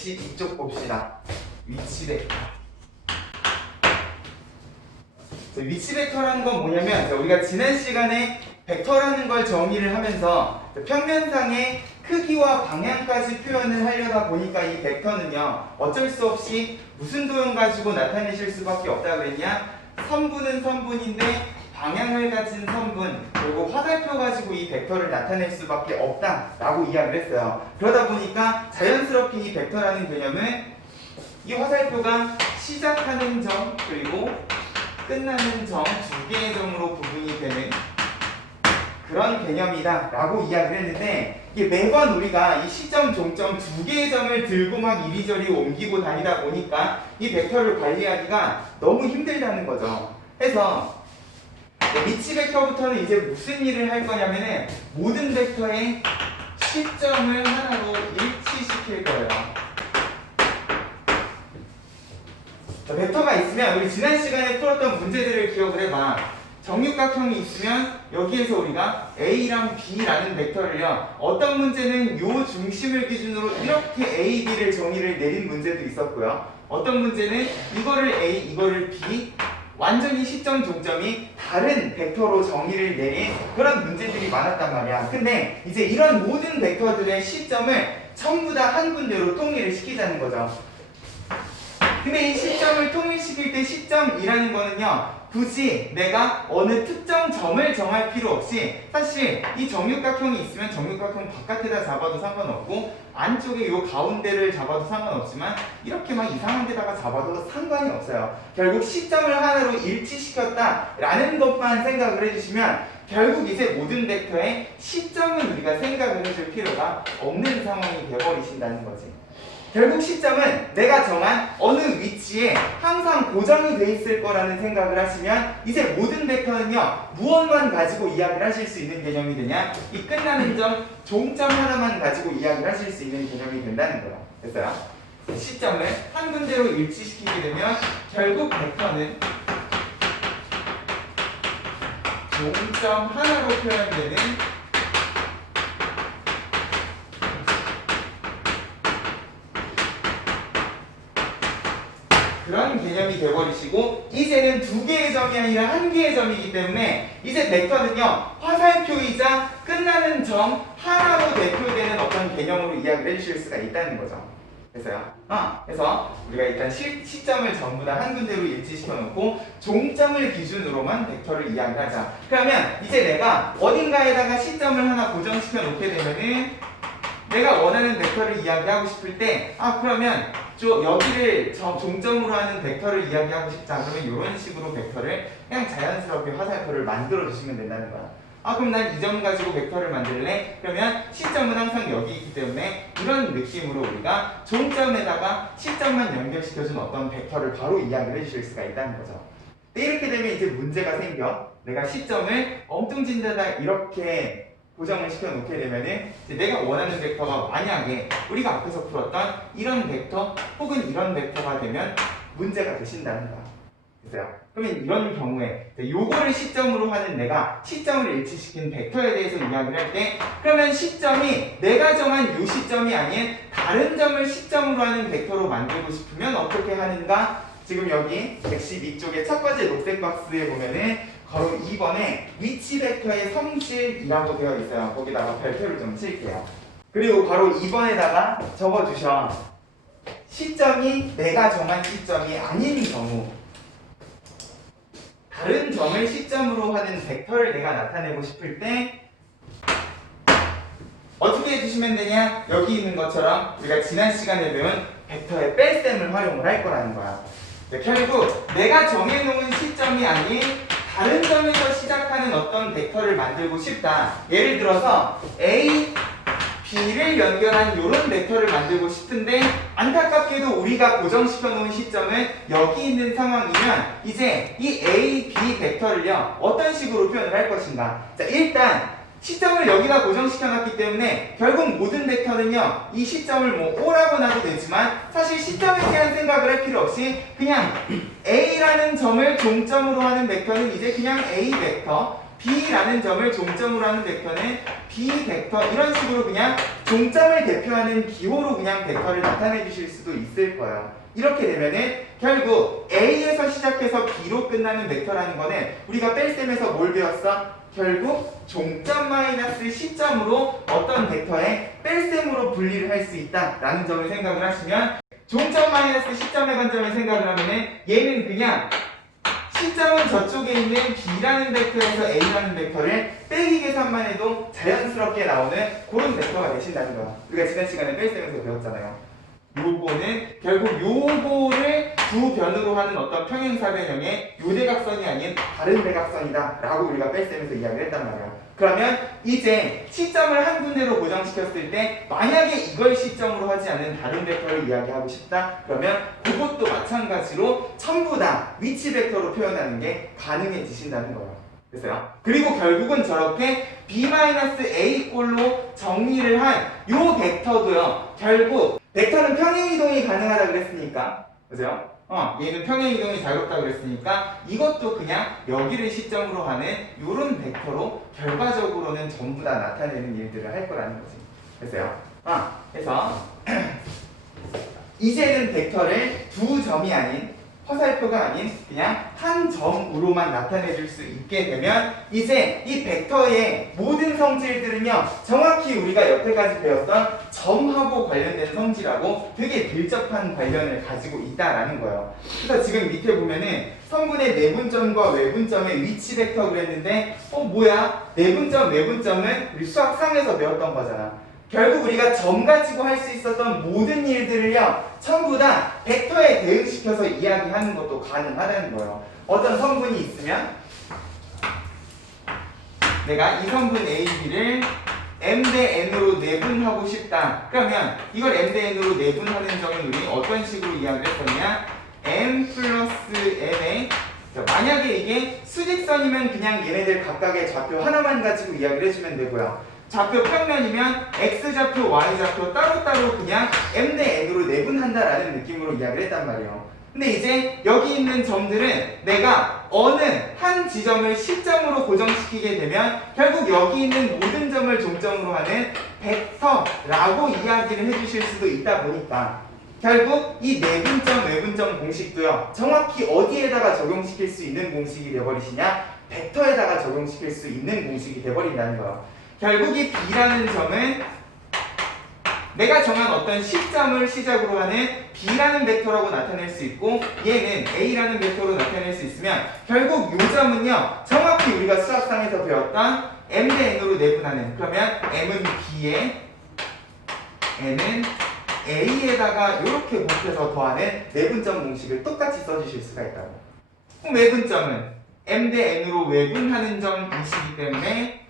112쪽 봅시다. 위치 벡터. 위치 벡터라는 건 뭐냐면 우리가 지난 시간에 벡터라는 걸 정의를 하면서 평면상의 크기와 방향까지 표현을 하려다 보니까 이 벡터는요 어쩔 수 없이 무슨 도형 가지고 나타내실 수밖에 없다 그랬냐? 선분은 선분인데 방향을 가진 선분 그리고 화살표 가지고 이 벡터를 나타낼 수밖에 없다라고 이야기를 했어요. 그러다 보니까 자연스럽게 이 벡터라는 개념은 이 화살표가 시작하는 점 그리고 끝나는 점 두 개의 점으로 구분이 되는 그런 개념이다 라고 이야기를 했는데 이게 매번 우리가 이 시점, 종점 두 개의 점을 들고 막 이리저리 옮기고 다니다 보니까 이 벡터를 관리하기가 너무 힘들다는 거죠. 그래서 위치 벡터부터는 이제 무슨 일을 할 거냐면은 모든 벡터의 시점을 하나로 일치시킬 거예요. 자, 벡터가 있으면 우리 지난 시간에 풀었던 문제들을 기억을 해봐. 정육각형이 있으면 여기에서 우리가 A랑 B라는 벡터를요 어떤 문제는 요 중심을 기준으로 이렇게 A, B를 정의를 내린 문제도 있었고요. 어떤 문제는 이거를 A, 이거를 B 완전히 시점, 종점이 다른 벡터로 정의를 내린 그런 문제들이 많았단 말이야. 근데 이제 이런 모든 벡터들의 시점을 전부 다 한 군데로 통일을 시키자는 거죠. 근데 이 시점을 통일시킬 때 시점이라는 거는요 굳이 내가 어느 특정 점을 정할 필요 없이 사실 이 정육각형이 있으면 정육각형 바깥에다 잡아도 상관없고 안쪽에 요 가운데를 잡아도 상관없지만 이렇게 막 이상한 데다가 잡아도 상관이 없어요. 결국 시점을 하나로 일치시켰다라는 것만 생각을 해주시면 결국 이제 모든 벡터의 시점은 우리가 생각을 해줄 필요가 없는 상황이 되어버리신다는 거지. 결국 시점은 내가 정한 어느 위치에 항상 고정이 돼 있을 거라는 생각을 하시면 이제 모든 벡터는요 무엇만 가지고 이야기를 하실 수 있는 개념이 되냐? 이 끝나는 점, 종점 하나만 가지고 이야기를 하실 수 있는 개념이 된다는 거야. 됐어요? 시점을 한 군데로 일치시키게 되면 결국 벡터는 종점 하나로 표현되는 그런 개념이 되어버리시고 이제는 두 개의 점이 아니라 한 개의 점이기 때문에 이제 벡터는요 화살표이자 끝나는 점 하나로 대표되는 어떤 개념으로 이야기를 해주실 수가 있다는 거죠. 됐어요? 그래서 우리가 일단 시점을 전부 다 한 군데로 일치시켜 놓고 종점을 기준으로만 벡터를 이야기하자. 그러면 이제 내가 어딘가에다가 시점을 하나 고정시켜 놓게 되면은 내가 원하는 벡터를 이야기하고 싶을 때 그러면 여기를 종점으로 하는 벡터를 이야기하고 싶다. 그러면 이런 식으로 벡터를 그냥 자연스럽게 화살표를 만들어 주시면 된다는 거야. 그럼 난 이 점 가지고 벡터를 만들래? 그러면 시점은 항상 여기 있기 때문에 이런 느낌으로 우리가 종점에다가 시점만 연결시켜준 어떤 벡터를 바로 이야기를 해주실 수가 있다는 거죠. 이렇게 되면 이제 문제가 생겨. 내가 시점을 엉뚱진 데다 이렇게 고정을 시켜놓게 되면은 내가 원하는 벡터가 만약에 우리가 앞에서 풀었던 이런 벡터 혹은 이런 벡터가 되면 문제가 되신다는 거야. 됐어요? 그러면 이런 경우에 요거를 시점으로 하는 내가 시점을 일치시킨 벡터에 대해서 이야기를 할 때 그러면 시점이 내가 정한 요 시점이 아닌 다른 점을 시점으로 하는 벡터로 만들고 싶으면 어떻게 하는가? 지금 여기 112쪽의 첫 번째 녹색 박스에 보면은 바로 2번에 위치 벡터의 성질이라고 되어 있어요. 거기다가 별표를 좀 칠게요. 그리고 바로 2번에다가 적어주셔. 시점이 내가 정한 시점이 아닌 경우 다른 점을 시점으로 하는 벡터를 내가 나타내고 싶을 때 어떻게 해주시면 되냐? 여기 있는 것처럼 우리가 지난 시간에 배운 벡터의 뺄셈을 활용을 할 거라는 거야. 결국 내가 정해놓은 시점이 아닌 다른 점에서 시작하는 어떤 벡터를 만들고 싶다. 예를 들어서 A, B를 연결한 이런 벡터를 만들고 싶은데 안타깝게도 우리가 고정시켜 놓은 시점은 여기 있는 상황이면 이제 이 A, B 벡터를요 어떤 식으로 표현을 할 것인가. 자, 일단 시점을 여기다 고정시켜 놨기 때문에 결국 모든 벡터는요 이 시점을 뭐 O라고 놔도 되지만 사실 시점에 대한 생각을 할 필요 없이 그냥 A라는 점을 종점으로 하는 벡터는 이제 그냥 A 벡터, B라는 점을 종점으로 하는 벡터는 B 벡터 이런 식으로 그냥 종점을 대표하는 기호로 그냥 벡터를 나타내 주실 수도 있을 거예요. 이렇게 되면은 결국 A에서 시작해서 B로 끝나는 벡터라는 거는 우리가 뺄셈에서 뭘 배웠어? 결국 종점 마이너스 시점으로 어떤 벡터의 뺄셈으로 분리를 할 수 있다라는 점을 생각을 하시면 종점 마이너스 시점의 관점을 생각을 하면은 얘는 그냥 시점은 저쪽에 있는 B라는 벡터에서 A라는 벡터를 빼기 계산만 해도 자연스럽게 나오는 그런 벡터가 되신다는 거야. 우리가 지난 시간에 뺄셈에서 배웠잖아요. 요거는 결국 요거를 두 변으로 하는 어떤 평행사변형의 요 대각선이 아닌 다른 대각선이다 라고 우리가 뺄셈에서 이야기를 했단 말이야. 그러면 이제 시점을 한 군데로 고정시켰을 때 만약에 이걸 시점으로 하지 않은 다른 벡터를 이야기하고 싶다 그러면 그것도 마찬가지로 전부 다 위치 벡터로 표현하는 게 가능해지신다는 거예요. 됐어요? 그리고 결국은 저렇게 B-A 꼴로 정리를 한 요 벡터도요 결국 벡터는 평행이동이 가능하다 그랬으니까 그죠? 얘는 평행이동이 자유롭다 그랬으니까 이것도 그냥 여기를 시점으로 하는 요런 벡터로 결과적으로는 전부 다 나타내는 일들을 할 거라는 거지. 됐어요? 그래서 이제는 벡터를 두 점이 아닌 화살표가 아닌 그냥 한 점으로만 나타내 줄 수 있게 되면 이제 이 벡터의 모든 성질들은요 정확히 우리가 여태까지 배웠던 점하고 관련된 성질하고 되게 밀접한 관련을 가지고 있다라는 거예요. 그래서 지금 밑에 보면은 성분의 내분점과 외분점의 위치 벡터 그랬는데 뭐야? 내분점, 외분점은 우리 수학상에서 배웠던 거잖아. 결국 우리가 점 가지고 할 수 있었던 모든 일들을요 전부 다 벡터에 대응시켜서 이야기하는 것도 가능하다는 거예요. 어떤 성분이 있으면 내가 이 성분 A, B를 M 대 N으로 내분하고 싶다. 그러면 이걸 M 대 N으로 내분하는 점은 우리 어떤 식으로 이야기를 했었냐? M 플러스 N의 만약에 이게 수직선이면 그냥 얘네들 각각의 좌표 하나만 가지고 이야기를 해주면 되고요. 좌표 평면이면 X좌표, Y좌표 따로따로 그냥 M 대 N으로 내분한다라는 느낌으로 이야기를 했단 말이에요. 근데 이제 여기 있는 점들은 내가 어느 한 지점을 시점으로 고정시키게 되면 결국 여기 있는 모든 점을 종점으로 하는 벡터라고 이야기를 해주실 수도 있다 보니까 결국 이 내분점, 외분점 공식도요 정확히 어디에다가 적용시킬 수 있는 공식이 돼버리시냐? 벡터에다가 적용시킬 수 있는 공식이 돼버린다는 거예요. 결국 이 B라는 점은 내가 정한 어떤 시점을 시작으로 하는 B라는 벡터라고 나타낼 수 있고 얘는 A라는 벡터로 나타낼 수 있으면 결국 이 점은요 정확히 우리가 수학상에서 배웠던 M 대 N으로 내분하는 그러면 M은 B에 N은 A에다가 이렇게 곱해서 더하는 내분점 공식을 똑같이 써주실 수가 있다고. 그럼 외분점은 M 대 N으로 외분하는 점이시기 때문에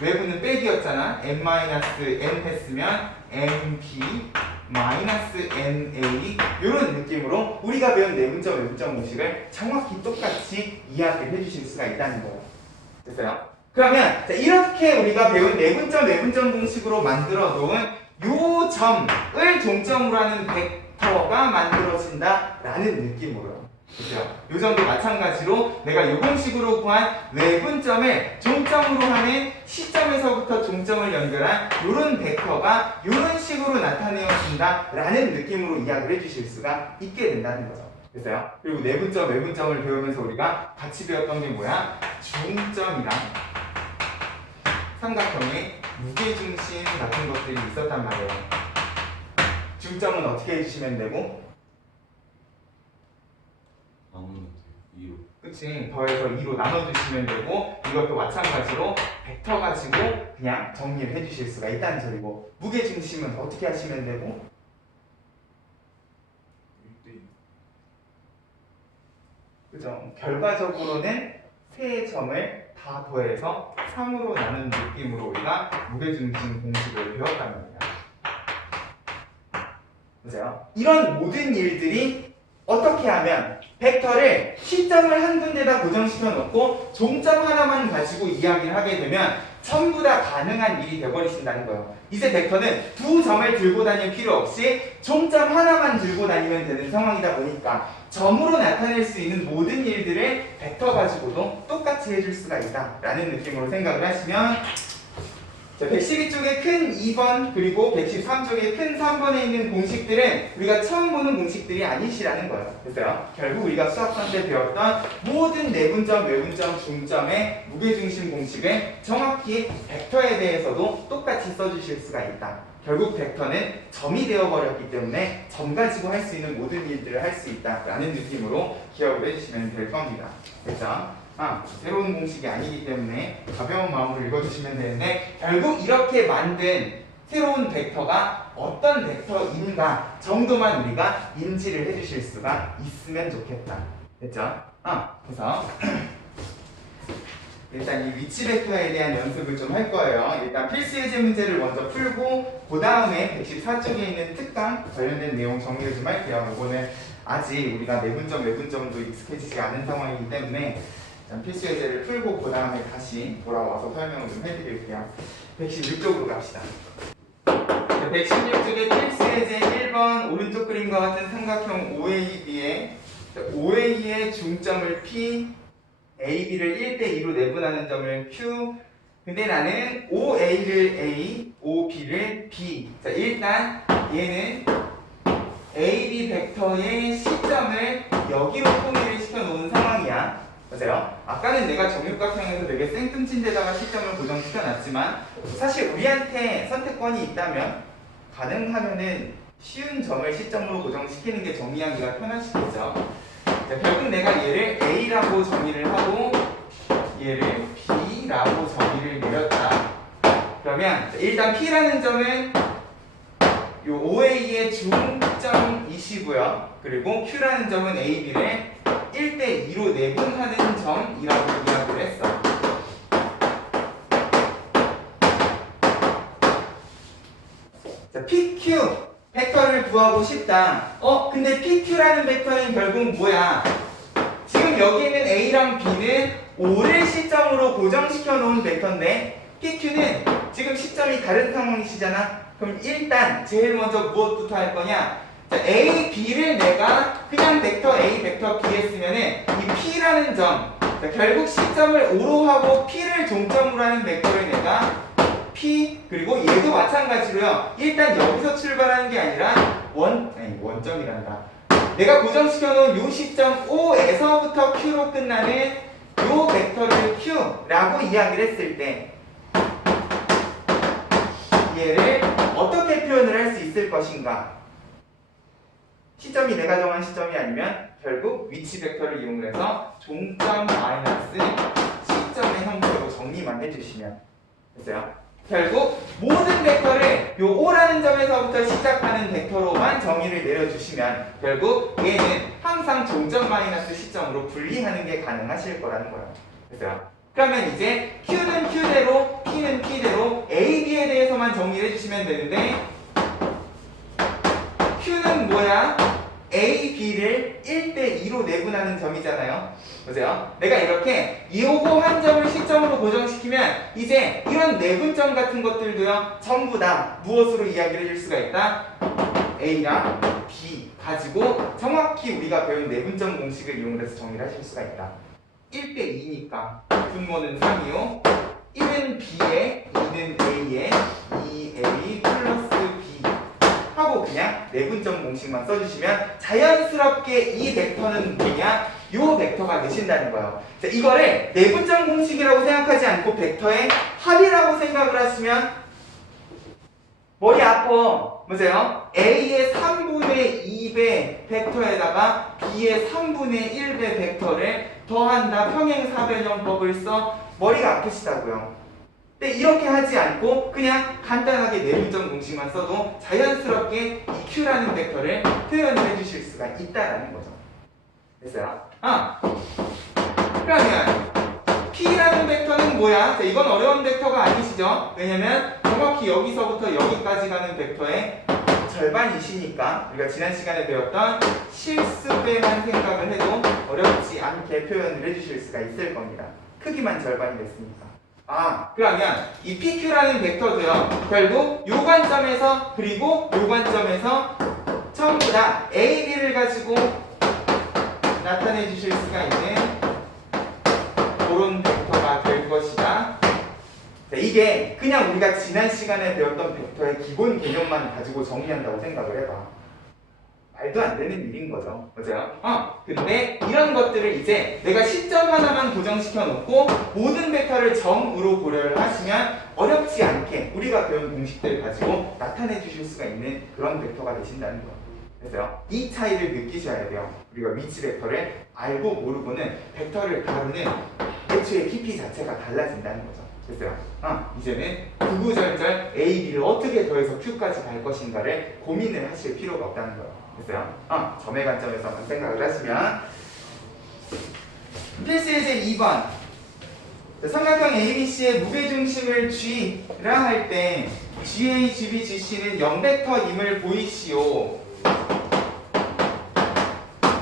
외분은 빼기였잖아. M-N 했으면 MP-NA 이런 느낌으로 우리가 배운 내분점, 외분점 공식을 정확히 똑같이 이야기를 해주실 수가 있다는 거예요. 됐어요? 그러면 자, 이렇게 우리가 배운 내분점, 외분점 공식으로 만들어 놓은 요 점을 종점으로 하는 벡터가 만들어진다라는 느낌으로요. 그죠? 요 점도 마찬가지로 내가 요 공식으로 구한 외분점을 종점으로 하는 시점에서부터 종점을 연결한 요런 벡터가 요런 식으로 나타내어진다 라는 느낌으로 이야기를 해주실 수가 있게 된다는 거죠. 됐어요? 그리고 내분점, 외분점을 배우면서 우리가 같이 배웠던 게 뭐야? 중점이랑 삼각형의 무게중심 같은 것들이 있었단 말이에요. 중점은 어떻게 해주시면 되고? 나누면 2로. 그치? 더해서 2로 나눠주시면 되고 이것도 마찬가지로 벡터 가지고 그냥 정리를 해주실 수가 있다는 소리고 무게중심은 어떻게 하시면 되고? 1대2. 그죠? 결과적으로는 세 점을 다 더해서 3으로 나눈 느낌으로 우리가 무게중심 공식을 배웠단 말이야. 그죠? 이런 모든 일들이 어떻게 하면 벡터를 시점을 한 군데다 고정시켜 놓고 종점 하나만 가지고 이야기를 하게 되면 전부 다 가능한 일이 되어버리신다는 거예요. 이제 벡터는 두 점을 들고 다닐 필요 없이 종점 하나만 들고 다니면 되는 상황이다 보니까 점으로 나타낼 수 있는 모든 일들을 벡터 가지고도 똑같이 해줄 수가 있다라는 느낌으로 생각을 하시면, 자, 112쪽에 큰 2번 그리고 113쪽에 큰 3번에 있는 공식들은 우리가 처음 보는 공식들이 아니시라는 거예요. 그래서 결국 우리가 수학선 때 배웠던 모든 내분점, 외분점, 중점의 무게중심 공식을 정확히 벡터에 대해서도 똑같이 써주실 수가 있다. 결국 벡터는 점이 되어버렸기 때문에 점 가지고 할 수 있는 모든 일들을 할 수 있다라는 느낌으로 기억을 해주시면 될 겁니다. 그래서 새로운 공식이 아니기 때문에 가벼운 마음으로 읽어주시면 되는데, 결국 이렇게 만든 새로운 벡터가 어떤 벡터인가 정도만 우리가 인지를 해주실 수가 있으면 좋겠다. 됐죠? 그래서 일단 이 위치 벡터에 대한 연습을 좀 할 거예요. 일단 필수 예제 문제를 먼저 풀고 그 다음에 114쪽에 있는 특강 관련된 내용 정리를 좀 할게요. 이거는 아직 우리가 내분점, 외분점도 익숙해지지 않은 상황이기 때문에 필수 예제를 풀고 그 다음에 다시 돌아와서 설명을 좀 해드릴게요. 116쪽으로 갑시다. 116쪽에 필수 예제 1번 오른쪽 그림과 같은 삼각형 OAB에 OA의 중점을 P, AB를 1대2로 내분하는 점을 Q. 근데 나는 OA를 A, OB를 B. 자, 일단 얘는 AB 벡터의 시점을 여기로 통일을 시켜놓은 상황이야. 맞아요? 아까는 내가 정육각형에서 되게 생뚱친 데다가 시점을 고정시켜놨지만 사실 우리한테 선택권이 있다면 가능하면은 쉬운 점을 시점으로 고정시키는 게 정리하기가 편하시겠죠. 자, 결국 내가 얘를 A라고 정의를 하고 얘를 B라고 정의를 내렸다. 그러면 일단 P라는 점은 요 OA의 중점이시고요. 그리고 Q라는 점은 AB를 1대2로 내분하는 점이라고 이야기를 했어. 자, PQ 벡터를 구하고 싶다. 근데 PQ라는 벡터는 결국 뭐야? 지금 여기 있는 A랑 B는 O를 시점으로 고정시켜 놓은 벡터인데 PQ는 지금 시점이 다른 상황이시잖아. 그럼 일단 제일 먼저 무엇부터 할 거냐? 자, A, B를 내가 그냥 벡터 A, 벡터 B 했으면은 이 P라는 점, 자, 결국 시점을 O로 하고 P를 종점으로 하는 벡터를 내가 P, 그리고 얘도 마찬가지로요. 일단 여기서 출발하는 게 아니라 원점이란다. 내가 고정시켜놓은 요 시점 O에서부터 Q로 끝나는 요 벡터를 Q라고 이야기를 했을 때 얘를 어떻게 표현을 할 수 있을 것인가? 시점이 내가 정한 시점이 아니면 결국 위치 벡터를 이용해서 종점 마이너스 시점의 형태로 정리만 해주시면 됐어요. 결국 모든 벡터를 요 O라는 점에서부터 시작하는 벡터로만 정의를 내려주시면 결국 얘는 항상 종점 마이너스 시점으로 분리하는 게 가능하실 거라는 거예요. 됐어요. 그러면 이제 Q는 Q대로, P는 P대로 A, B에 대해서만 정리를 해주시면 되는데 Q는 뭐야? A, B를 1대2로 내분하는 점이잖아요. 보세요. 내가 이렇게 요거 한 점을 시점으로 고정시키면 이제 이런 내분점 같은 것들도요 전부 다 무엇으로 이야기를 해줄 수가 있다? A랑 B 가지고 정확히 우리가 배운 내분점 공식을 이용해서 정리를 하실 수가 있다. 1대2니까 분모는 3이요 1은 B에 2는 A에 2A 플러스 B 하고 그냥 내분점 공식만 써주시면 자연스럽게 이 벡터는 뭐냐? 요 벡터가 되신다는 거예요. 자, 이거를 내분점 공식이라고 생각하지 않고 벡터의 합이라고 생각을 하시면 머리 아파. 보세요. A의 3분의 2배 벡터에다가 B의 3분의 1배 벡터를 더한다. 평행사변형법을 써. 머리가 아프시다고요. 근데 이렇게 하지 않고 그냥 간단하게 내분점 공식만 써도 자연스럽게 이 Q라는 벡터를 표현을 해주실 수가 있다라는 거죠. 됐어요? 그러면 P라는 벡터는 뭐야? 자, 이건 어려운 벡터가 아니시죠? 왜냐면 정확히 여기서부터 여기까지 가는 벡터의 절반이시니까 우리가 지난 시간에 배웠던 실수배만 생각을 해도 어렵지 않게 표현을 해주실 수가 있을 겁니다. 크기만 절반이 됐으니까. 그러면 이 PQ라는 벡터도요, 결국 요 관점에서 그리고 요 관점에서 전부 다 A, B를 가지고 나타내 주실 수가 있는 그런 벡터가 될 것이다. 자, 이게 그냥 우리가 지난 시간에 배웠던 벡터의 기본 개념만 가지고 정리한다고 생각을 해봐. 말도 안 되는 일인 거죠. 맞아요? 근데 이런 것들을 이제 내가 시점 하나만 고정시켜 놓고 모든 벡터를 점으로 고려를 하시면 어렵지 않게 우리가 배운 공식들 가지고 나타내 주실 수가 있는 그런 벡터가 되신다는 거예요. 그래서요, 이 차이를 느끼셔야 돼요. 우리가 위치 벡터를 알고 모르고는 벡터를 다루는 애초에 깊이 자체가 달라진다는 거죠. 됐어요? 이제는 구구절절 A, B를 어떻게 더해서 Q까지 갈 것인가를 고민을 하실 필요가 없다는 거예요. 됐어요? 점의 관점에서 한번 생각을 하시면 필수예제 2번 삼각형 ABC의 무게중심을 G라 할 때 GA, GB, GC는 0벡터임을 보이시오.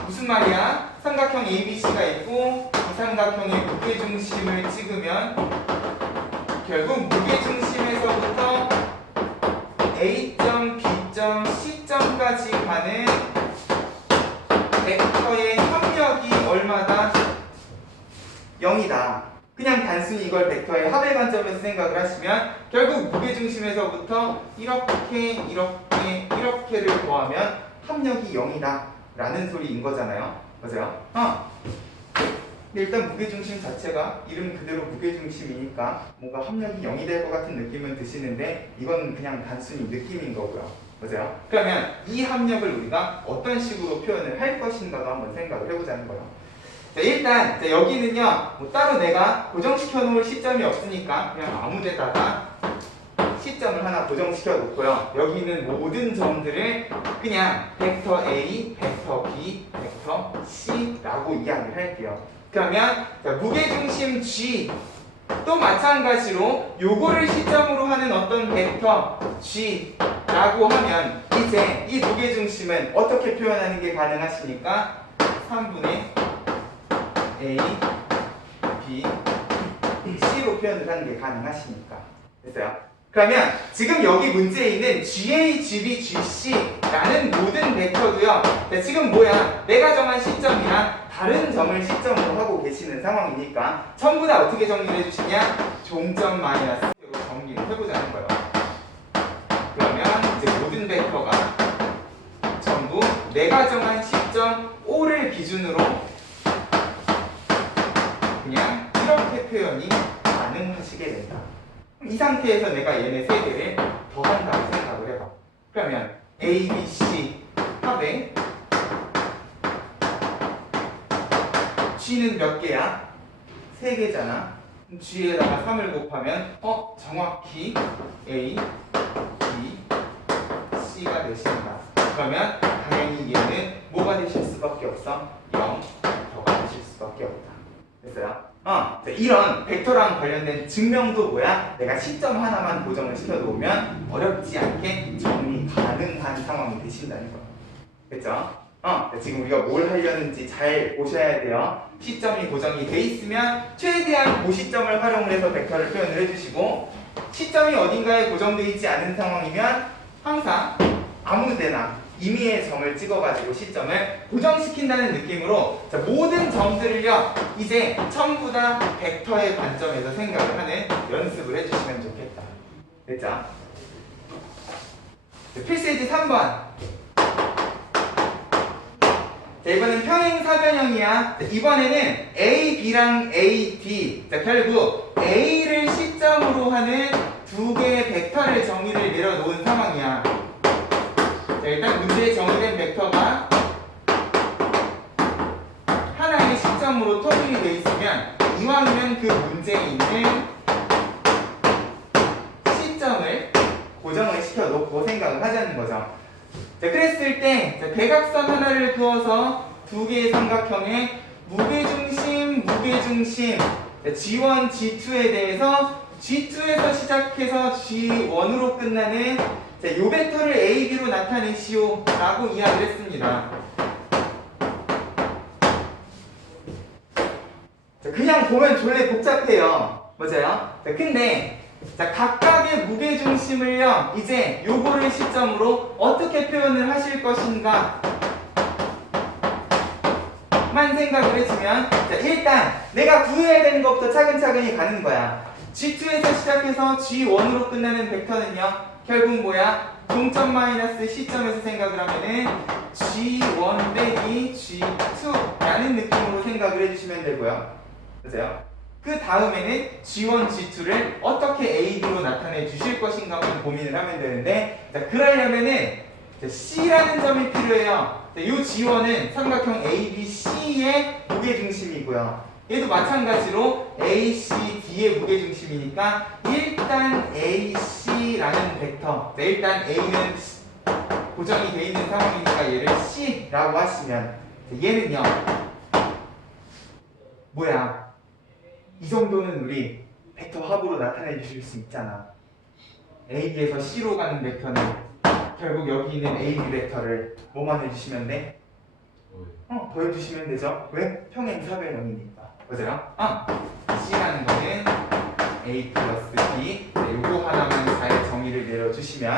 무슨 말이야? 삼각형 ABC가 있고 이 삼각형의 무게중심을 찍으면 결국 무게중심에서부터 A점, B점, C점까지 가는 벡터의 합력이 얼마다? 0이다. 그냥 단순히 이걸 벡터의 합의 관점에서 생각을 하시면 결국 무게중심에서부터 이렇게를 더하면 합력이 0이다 라는 소리인 거잖아요. 맞아요? 근데 일단 무게중심 자체가 이름 그대로 무게중심이니까 뭔가 합력이 0이 될 것 같은 느낌은 드시는데 이건 그냥 단순히 느낌인 거고요. 맞아요? 그러면 이 합력을 우리가 어떤 식으로 표현을 할 것인가도 한번 생각을 해보자는 거예요. 자, 일단 여기는요 뭐 따로 내가 고정시켜 놓을 시점이 없으니까 그냥 아무 데다가 시점을 하나 고정시켜 놓고요. 여기 있는 모든 점들을 그냥 벡터 A, 벡터 B, 벡터 C라고 이야기를 할게요. 그러면 무게중심 G 또 마찬가지로 요거를 시점으로 하는 어떤 벡터 G라고 하면 이제 이 무게중심은 어떻게 표현하는 게 가능하십니까? 3분의 A, B, C로 표현을 하는 게 가능하십니까? 됐어요? 그러면 지금 여기 문제에 있는 GA, GB, GC라는 모든 벡터도요. 지금 뭐야? 내가 정한 시점이랑 다른 점을 시점으로 하고 계시는 상황이니까 전부 다 어떻게 정리를 해주시냐? 종점 마이너스로 정리를 해보자는 거예요. 그러면 이제 모든 벡터가 전부 내가 정한 시점 O를 기준으로 그냥 이렇게 표현이 가능하시게 된다. 이 상태에서 내가 얘네 세 개를 더한다고 생각을 해봐. 그러면 A, B, C 합에 G는 몇 개야? 3개잖아. G에다가 3을 곱하면 정확히 A, B, C가 되신다. 그러면 당연히 얘는 뭐가 되실 수밖에 없어? 0가 되실 수밖에 없다. 됐어요? 이런 벡터랑 관련된 증명도 뭐야? 내가 시점 하나만 고정을 시켜 놓으면 어렵지 않게 정리 가능한 상황이 되신다는 거야. 됐죠? 지금 우리가 뭘 하려는지 잘 보셔야 돼요. 시점이 고정이 돼 있으면 최대한 그 시점을 활용을 해서 벡터를 표현을 해주시고 시점이 어딘가에 고정되어 있지 않은 상황이면 항상 아무 데나 임의의 점을 찍어가지고 시점을 고정시킨다는 느낌으로 모든 점들을요 이제 전부 다 벡터의 관점에서 생각을 하는 연습을 해주시면 좋겠다. 됐죠? 필수예제 3번. 자, 이번엔 평행사변형이야. 이번에는 A, B랑 A, D. 결국 A를 시점으로 하는 두 개의 벡터를 정의를 내려놓은 상황이야. 자, 일단 문제에 정의된 벡터가 하나의 시점으로 통일이 되어 있으면 이왕이면 그 문제에 있는 시점을 고정을 시켜놓고 생각을 하자는 거죠. 자, 그랬을 때 대각선 하나를 그어서 두 개의 삼각형의 무게중심, G1, G2에 대해서 G2에서 시작해서 G1으로 끝나는 요 벡터를 A, B로 나타내시오 라고 이야기를 했습니다. 그냥 보면 졸래 복잡해요. 맞아요? 자, 근데 자, 각각의 무게중심을요 이제 요거를 시점으로 어떻게 표현을 하실 것인가 만 생각을 해주면 자, 일단 내가 구해야 되는 것부터 차근차근히 가는 거야. G2에서 시작해서 G1으로 끝나는 벡터는요 결국 뭐야? 동점 마이너스 시점에서 생각을 하면은 G1 빼기 G2라는 느낌으로 생각을 해주시면 되고요. 그죠? 그 다음에는 G1, G2를 어떻게 A, B로 나타내 주실 것인가만 고민을 하면 되는데 자, 그러려면은 자, C라는 점이 필요해요. 자, 이 G1은 삼각형 ABC의 무게중심이고요. 얘도 마찬가지로 ACD의 무게중심이니까 일단 AC라는 벡터 자, 일단 A는 고정이 되어 있는 상황이니까 얘를 C라고 하시면 자, 얘는요 뭐야 이 정도는 우리 벡터 합으로 나타내 주실 수 있잖아. AB에서 C로 가는 벡터는 결국 여기 있는 AB 벡터를 뭐만 해주시면 돼? 더해주시면 되죠. 왜? 평행사변형이니까. 그죠? C라는 거는 A 플러스 B 요거 하나만 잘 정의를 내려주시면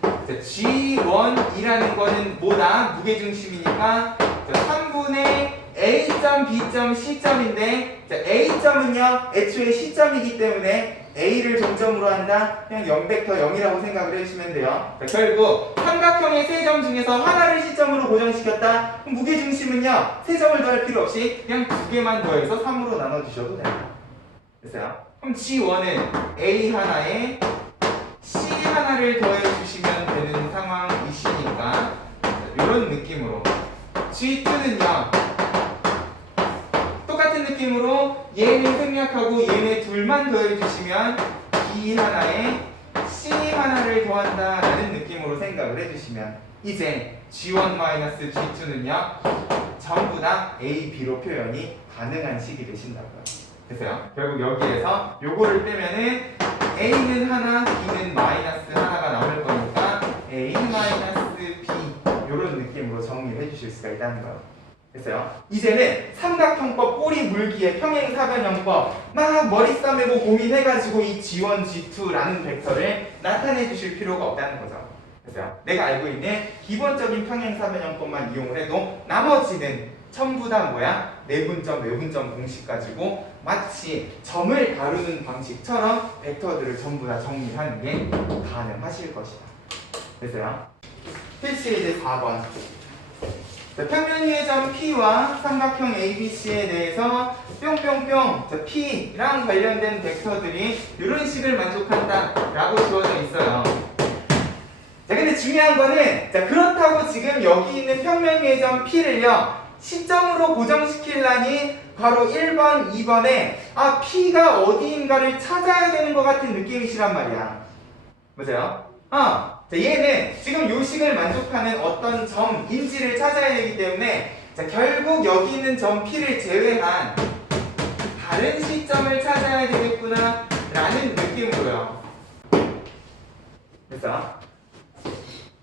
자, G1이라는 거는 뭐다? 무게중심이니까 3분의 A점, B점, C점인데 자, A점은요 애초에 C점이기 때문에 A를 종점으로 한다? 그냥 0벡터 0이라고 생각을 해주시면 돼요. 자, 결국 삼각형의 세 점 중에서 하나를 시점으로 고정시켰다? 그럼 무게중심은요 세 점을 더할 필요 없이 그냥 두 개만 더해서 3으로 나눠주셔도 됩니다. 됐어요? 그럼 G1은 A 하나에 C 하나를 더해주시면 되는 상황이시니까 이런 느낌으로 G2는요 똑같은 느낌으로 얘는 생략하고 얘네 둘만 더해주시면 B 하나에 C 하나를 더한다라는 느낌으로 생각을 해주시면 이제 G1-G2는요 전부 다 A, B로 표현이 가능한 식이 되신다고요. 됐어요? 결국 여기에서 요거를 빼면은 A는 하나, B는 마이너스 하나가 남을 거니까 A 마이너스 B 요런 느낌으로 정리를 해주실 수가 있다는 거예요. 됐어요? 이제는 삼각형법 꼬리 물기의 평행사변형법 막 머리 싸매고 고민해가지고 이 G1, G2라는 벡터를 나타내 주실 필요가 없다는 거죠. 됐어요? 내가 알고 있는 기본적인 평행사변형법만 이용을 해도 나머지는 전부 다 뭐야? 내분점, 외분점 공식 가지고 마치 점을 다루는 방식처럼 벡터들을 전부 다 정리하는 게 가능하실 것이다. 됐어요? 필수 예제 4번 자, 평면위의 점 P와 삼각형 ABC에 대해서 뿅뿅뿅 자, P랑 관련된 벡터들이 이런 식을 만족한다 라고 주어져 있어요. 자, 근데 중요한 거는 자, 그렇다고 지금 여기 있는 평면위의 점 P를요 시점으로 고정시키려니 바로 1번, 2번에 P가 어디인가를 찾아야 되는 것 같은 느낌이시란 말이야. 맞아요? 자, 얘는 지금 요 식을 만족하는 어떤 점인지를 찾아야 되기 때문에 자, 결국 여기 있는 점 P를 제외한 다른 시점을 찾아야 되겠구나 라는 느낌으로요. 됐어?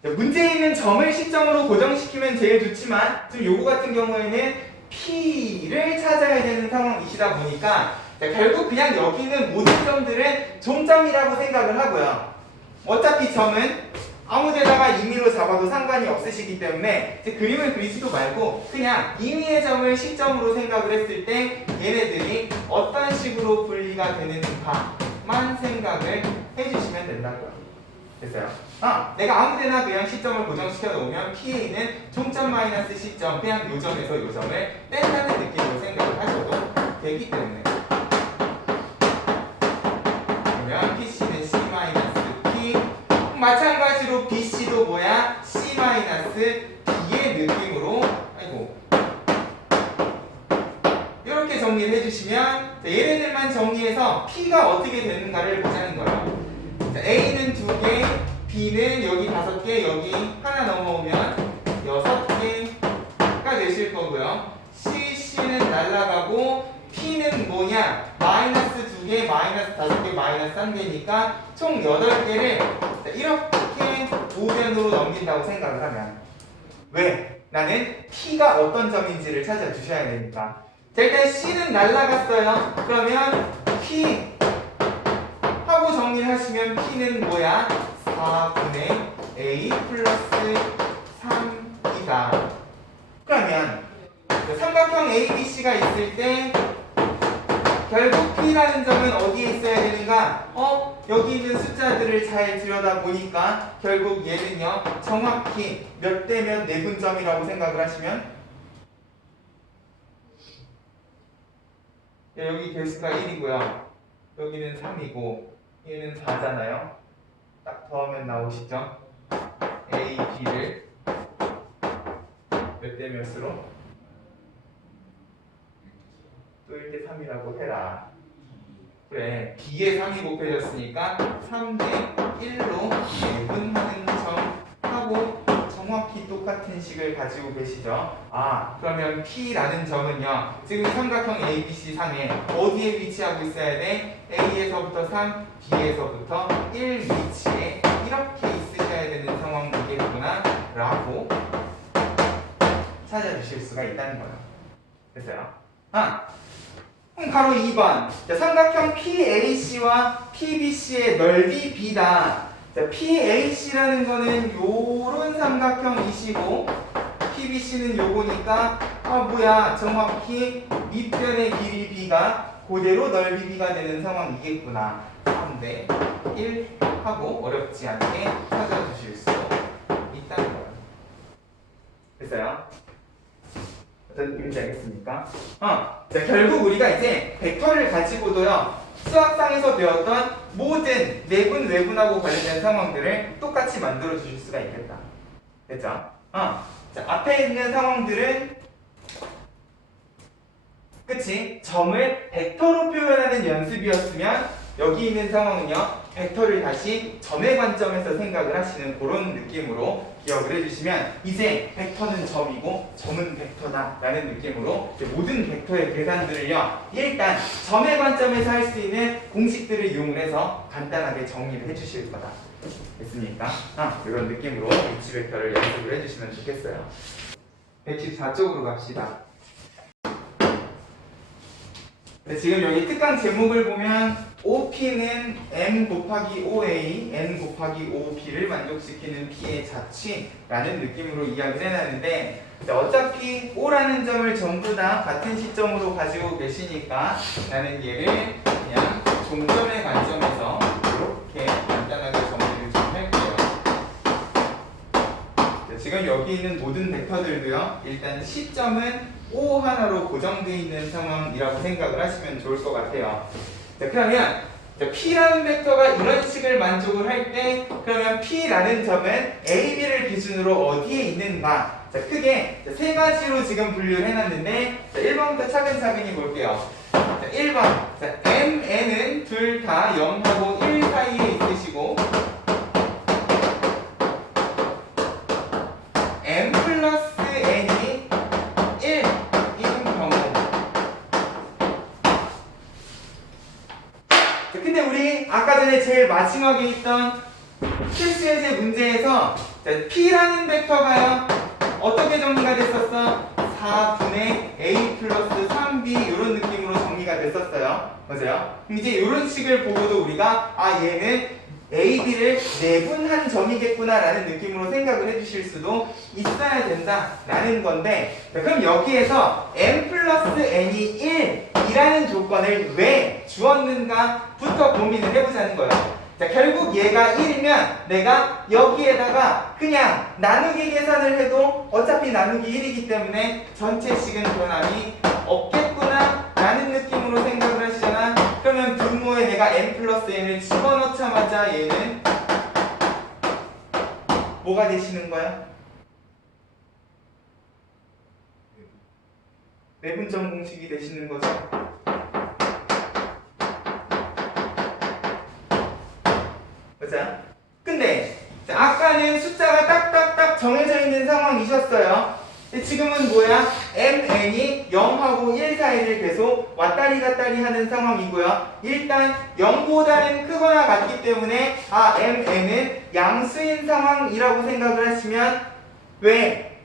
자, 문제에 있는 점을 시점으로 고정시키면 제일 좋지만 지금 요거 같은 경우에는 P를 찾아야 되는 상황이시다 보니까 자, 결국 그냥 여기 있는 모든 점들은 종점이라고 생각을 하고요. 어차피 점은 아무데다가 임의로 잡아도 상관이 없으시기 때문에 그림을 그리지도 말고 그냥 임의의 점을 시점으로 생각을 했을 때 얘네들이 어떤 식으로 분리가 되는가만 생각을 해주시면 된다고요. 됐어요? 내가 아무데나 그냥 시점을 고정시켜 놓으면 P에 있는 종점 마이너스 시점 그냥 요 점에서 요 점을 뺀다는 느낌으로 생각을 하셔도 되기 때문에 그러면 PC는 C 마이너스 P 마찬가지로 BC도 뭐야? C 마이너스 B의 느낌으로 이렇게 정리를 해주시면 얘네들만 정리해서 P가 어떻게 되는가를 보자는 거예요. 자, A는 2개, B는 여기 5개, 여기 하나 넘어오면 6개가 되실 거고요. C는 날라가고 P는 뭐냐? 마이너스 2개, 마이너스 5개, 마이너스 3개니까 총 8개를 이렇게 우변으로 넘긴다고 생각을 하면 왜? 나는 P가 어떤 점인지를 찾아주셔야 되니까 자, 일단 C는 날라갔어요. 그러면 P 하고 정리를 하시면 P는 뭐야? 4분의 A 플러스 3이다. 그러면 삼각형 ABC가 있을 때 결국 P라는 점은 어디에 있어야 되는가? 여기 있는 숫자들을 잘 들여다보니까 결국 얘는요 정확히 몇 대 몇 내분점이라고 생각을 하시면 여기 개수가 1이고요 여기는 3이고 얘는 4잖아요. 딱 더하면 나오시죠? A, B를 몇 대 몇으로? 또 1대 3이라고 해라. 그래, B에 3이 곱해졌으니까 3대 1로 내분하는 점 하고 정확히 똑같은 식을 가지고 계시죠. 그러면 P라는 점은요 지금 삼각형 ABC 상에 어디에 위치하고 있어야 돼? A에서부터 3, B에서부터 1 위치에 이렇게 있으셔야 되는 상황이겠구나 라고 찾아주실 수가 있다는 거예요. 됐어요? 그럼 가로 2번. 자, 삼각형 PAC와 PBC의 넓이 B다. 자, PAC라는 거는 요런 삼각형이시고 PBC는 요거니까 뭐야 정확히 밑변의 길이 B가 그대로 넓이 B가 되는 상황이겠구나. 3대 1 하고 어렵지 않게 찾아주실 수 있다는 거예요. 됐어요? 어떤 의미인지 알겠습니까? 자, 결국 우리가 이제 벡터를 가지고도요 수학상에서 배웠던 모든 내분, 외분하고 관련된 상황들을 똑같이 만들어 주실 수가 있겠다. 됐죠? 자, 앞에 있는 상황들은 그치? 점을 벡터로 표현하는 연습이었으면 여기 있는 상황은요 벡터를 다시 점의 관점에서 생각을 하시는 그런 느낌으로 기억을 해주시면 이제 벡터는 점이고 점은 벡터다 라는 느낌으로 이제 모든 벡터의 계산들을요 일단 점의 관점에서 할 수 있는 공식들을 이용을 해서 간단하게 정리를 해주실 거다. 됐습니까? 이런 느낌으로 위치 벡터를 연습을 해주시면 좋겠어요. 114쪽으로 갑시다. 지금 여기 특강 제목을 보면 OP는 M 곱하기 OA, N 곱하기 OB를 만족시키는 P의 자취라는 느낌으로 이야기를 해놨는데 어차피 O라는 점을 전부 다 같은 시점으로 가지고 계시니까 나는 얘를 그냥 종점의 관점에서 이렇게 간단하게 정리를 좀 할게요. 지금 여기 있는 모든 벡터들도요 일단 시점은 O 하나로 고정되어 있는 상황이라고 생각을 하시면 좋을 것 같아요. 자, 그러면 P라는 벡터가 이런 식을 만족을 할 때 그러면 P라는 점은 A, B를 기준으로 어디에 있는가? 자, 크게 세 가지로 지금 분류를 해놨는데 자, 1번부터 차근차근히 볼게요. 자, 1번 자, M, N은 둘 다 0하고 1 사이에 있으시고 M 플러스 N이 1인 경우. 근데 우리 아까 전에 제일 마지막에 있던 실수예제 문제에서 P라는 벡터가요 어떻게 정리가 됐었어? 4분의 A 플러스 3B 이런 느낌으로 정리가 됐었어요. 맞아요? 이제 이런 식을 보고도 우리가 얘는 A, B를 내분한 점이겠구나 라는 느낌으로 생각을 해주실 수도 있어야 된다 라는 건데 그럼 여기에서 M 플러스 N이 1이라는 조건을 왜 주었는가 부터 고민을 해보자는 거예요. 자, 결국 얘가 1이면 내가 여기에다가 그냥 나누기 계산을 해도 어차피 나누기 1이기 때문에 전체식은 변함이 없겠구나 라는 느낌으로 생각을 하시잖아. 그러면 분모에 내가 n 플러스 n을 집어넣자마자 얘는 뭐가 되시는 거야? 내분점 공식이 되시는 거죠. 보자. 근데 아까는 숫자가 딱딱딱 정해져 있는 상황이셨어요. 지금은 뭐야? MN이 0하고 1 사이를 계속 왔다리 갔다리 하는 상황이고요. 일단 0보다는 크거나 같기 때문에 MN은 양수인 상황이라고 생각을 하시면 왜?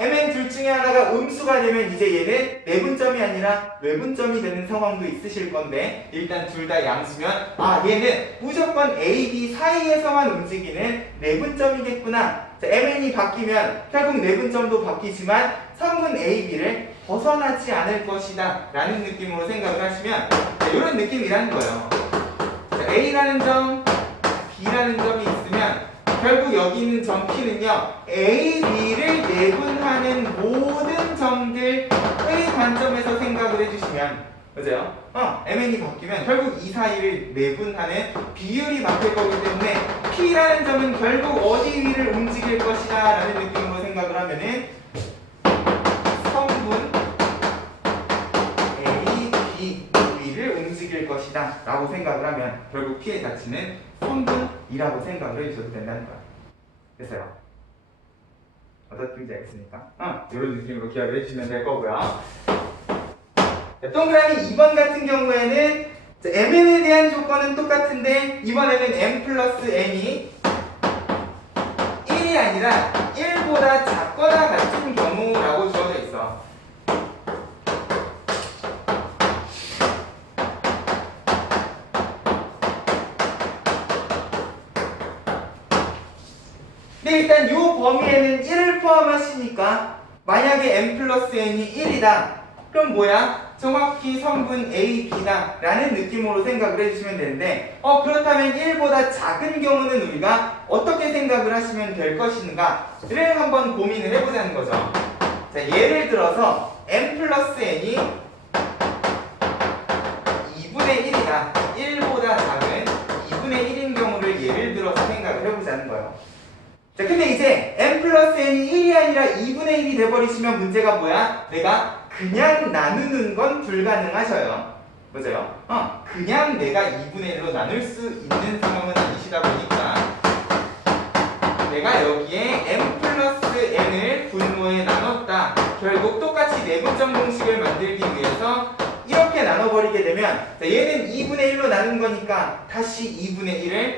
mn 둘 중에 하나가 음수가 되면 이제 얘는 내분점이 아니라 외분점이 되는 상황도 있으실 건데 일단 둘 다 양수면 아 얘는 무조건 a, b 사이에서만 움직이는 내분점이겠구나. 자, mn이 바뀌면 결국 내분점도 바뀌지만 성분 a, b를 벗어나지 않을 것이다 라는 느낌으로 생각을 하시면 이런 느낌이라는 거예요. 자, a라는 점, b라는 점이 있으면 결국 여기 있는 점 P는요 A, B를 내분하는 모든 점들 의 관점에서 생각을 해주시면 맞아요? MN이 바뀌면 결국 이 사이를 내분하는 비율이 바뀔 거기 때문에 P라는 점은 결국 어디 위를 움직일 것이다 라는 느낌으로 생각을 하면은 성분 A, B 위를 움직일 것이다 라고 생각을 하면 결국 P의 가치는 성분이라고 생각을 해주셔도 된다는 거야. 됐어요? 어떤 느낌인지 알겠습니까? 이런 느낌으로 기억을 해주시면 될 거고요. 자, 동그라미 2번 같은 경우에는 mn에 대한 조건은 똑같은데 이번에는 m 플러스 n이 1이 아니라 1보다 작거나 같은 경우라고 주어져 있어. 근데 일단 이 범위에는 1을 포함하시니까 만약에 m 플러스 n이 1이다. 그럼 뭐야? 정확히 성분 A, B다 라는 느낌으로 생각을 해주시면 되는데 그렇다면 1보다 작은 경우는 우리가 어떻게 생각을 하시면 될 것인가를 한번 고민을 해보자는 거죠. 자, 예를 들어서 m 플러스 n이 2분의 1이다. 1보다 작은 2분의 1인 경우를 예를 들어서 생각을 해보자는 거예요. 자, 근데 이제 m 플러스 n이 1이 아니라 2분의 1이 돼버리시면 문제가 뭐야? 내가 그냥 나누는 건 불가능하셔요. 맞아요? 그냥 내가 2분의 1로 나눌 수 있는 상황은 아니시다 보니까 내가 여기에 m 플러스 n을 분모에 나눴다. 결국 똑같이 내분점 공식을 만들기 위해서 이렇게 나눠버리게 되면 자, 얘는 2분의 1로 나눈 거니까 다시 2분의 1을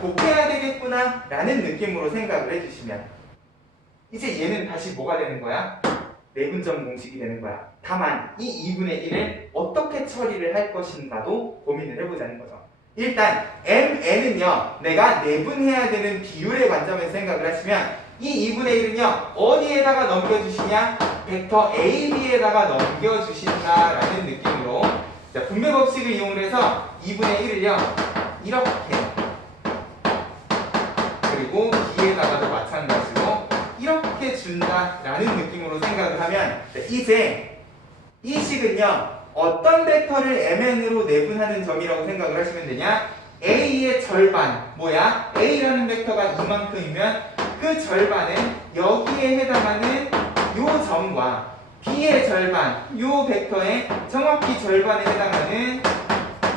곱해야 되겠구나 라는 느낌으로 생각을 해주시면 이제 얘는 다시 뭐가 되는 거야? 내분점 공식이 되는 거야. 다만 이 2분의 1을 어떻게 처리를 할 것인가도 고민을 해보자는 거죠. 일단 mn은요 내가 내분해야 되는 비율의 관점에서 생각을 하시면 이 2분의 1은요 어디에다가 넘겨주시냐? 벡터 AB에다가 넘겨주신다 라는 느낌으로 자, 분배 법칙을 이용해서 2분의 1을요 이렇게 그리고 B에다가도 마찬가지로 이렇게 준다라는 느낌으로 생각을 하면 이제 이 식은요 어떤 벡터를 mn으로 내분하는 점이라고 생각을 하시면 되냐? A의 절반 뭐야? A라는 벡터가 이만큼이면 그 절반은 여기에 해당하는 요 점과 B의 절반 요 벡터의 정확히 절반에 해당하는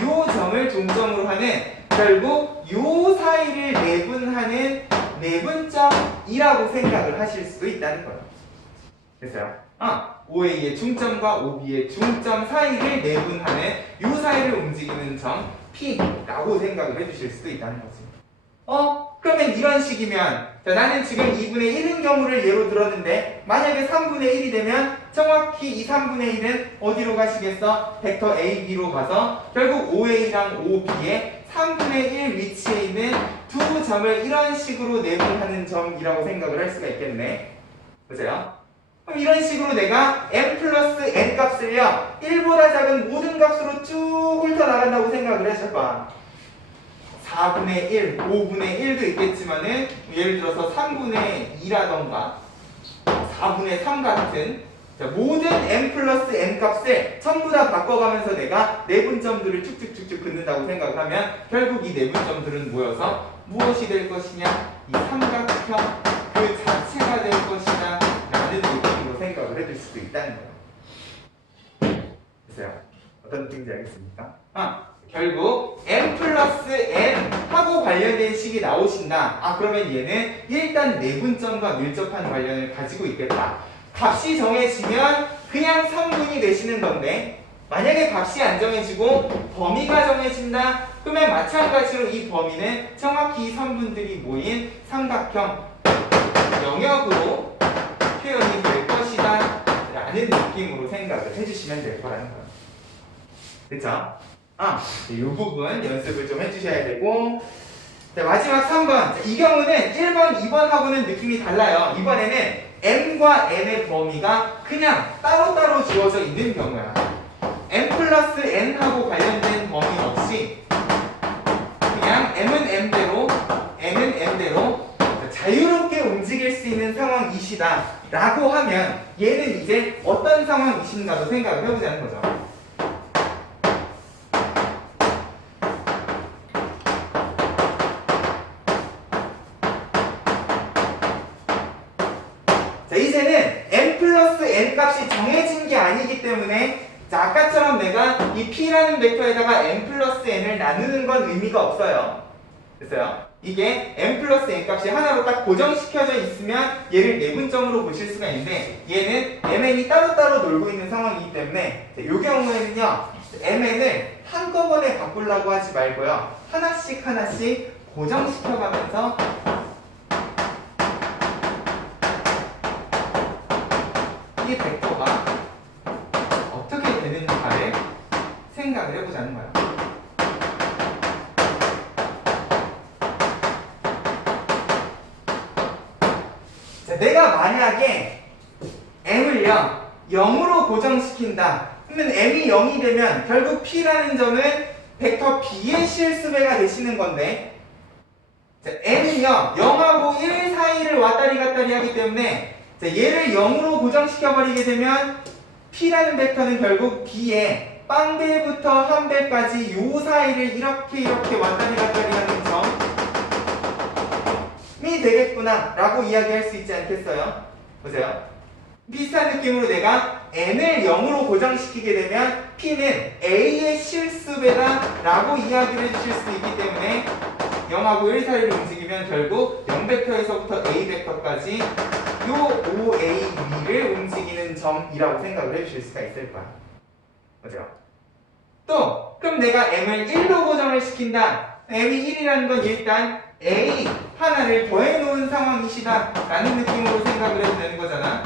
요 점을 중점으로 하는 결국 요 사이를 내분하는 내분점이라고 생각을 하실 수도 있다는 거예요. 됐어요? OA의 중점과 OB의 중점 사이를 내분하는 요 사이를 움직이는 점 P라고 생각을 해주실 수도 있다는 거지. 그러면 이런 식이면 자, 나는 지금 2분의 1인 경우를 예로 들었는데 만약에 3분의 1이 되면 정확히 이 3분의 1은 어디로 가시겠어? 벡터 AB로 가서 결국 OA랑 OB의 3분의 1 위치에 있는 두 점을 이런 식으로 내분하는 점이라고 생각을 할 수가 있겠네. 그죠? 그럼 이런 식으로 내가 m 플러스 n 값을요 1보다 작은 모든 값으로 쭉 훑어나간다고 생각을 하셔봐. 4분의 1, 5분의 1도 있겠지만은 예를 들어서 3분의 2라던가 4분의 3 같은 자, 모든 m 플러스 n 값을 전부 다 바꿔가면서 내가 내분점들을 쭉쭉쭉쭉 긋는다고 생각을 하면 결국 이 내분점들은 모여서 무엇이 될 것이냐? 이 삼각형 그 자체가 될 것이다 라는 느낌으로 생각을 해줄 수도 있다는 거예요. 됐어요? 어떤 느낌인지 알겠습니까? 결국 m 플러스 n 하고 관련된 식이 나오신다. 그러면 얘는 일단 내분점과 밀접한 관련을 가지고 있겠다. 값이 정해지면 그냥 성분이 되시는 건데 만약에 값이 안 정해지고 범위가 정해진다. 그러면 마찬가지로 이 범위는 정확히 이 성분들이 모인 삼각형 영역으로 표현이 될 것이다 라는 느낌으로 생각을 해주시면 될 거라는 거예요. 그쵸? 이 부분 연습을 좀 해주셔야 되고, 자, 마지막 3번. 자, 이 경우는 1번, 2번하고는 느낌이 달라요. 이번에는 m과 n의 범위가 그냥 따로따로 주어져 있는 경우야. m 플러스 n하고 관련된 범위 없이 그냥 m은 m대로, n은 n대로 자유롭게 움직일 수 있는 상황이시다 라고 하면 얘는 이제 어떤 상황이신가도 생각을 해보자는 거죠. 자, 이제는 m 플러스 n 값이 정해진 게 아니기 때문에, 자, 아까처럼 내가 이 p라는 벡터에다가 m 플러스 n을 나누는 건 의미가 없어요. 됐어요? 이게 m 플러스 n 값이 하나로 딱 고정시켜져 있으면 얘를 내분점으로 보실 수가 있는데, 얘는 mn이 따로따로 놀고 있는 상황이기 때문에 이 경우에는요, mn을 한꺼번에 바꾸려고 하지 말고요, 하나씩 하나씩 고정시켜가면서 이 벡터가 어떻게 되는지를 생각을 해보자는 거예요. 자, 내가 만약에 m을요 0으로 고정시킨다. 그러면 m이 0이 되면 결국 p라는 점은 벡터 b의 실수배가 되시는 건데, 자, n은요 0하고 1 사이를 왔다리 갔다리 하기 때문에, 자, 얘를 0으로 고정시켜 버리게 되면 p라는 벡터는 결국 b의 빵배부터 한배까지 요 사이를 이렇게 왔다리 갔다리 하는 점이 되겠구나 라고 이야기할 수 있지 않겠어요? 보세요. 비슷한 느낌으로 내가 n을 0으로 고정시키게 되면 p는 a의 실수배다 라고 이야기를 해주실 수 있기 때문에 0하고 1 사이를 움직이면 결국 0벡터에서부터 a 벡터까지 요 OA 위를 움직이는 점이라고 생각을 해주실 수가 있을 거야. 맞죠? 또 그럼 내가 m을 1로 고정을 시킨다. m이 1이라는 건 일단 a 하나를 더해 놓은 상황이시다 라는 느낌으로 생각을 해도 되는 거잖아.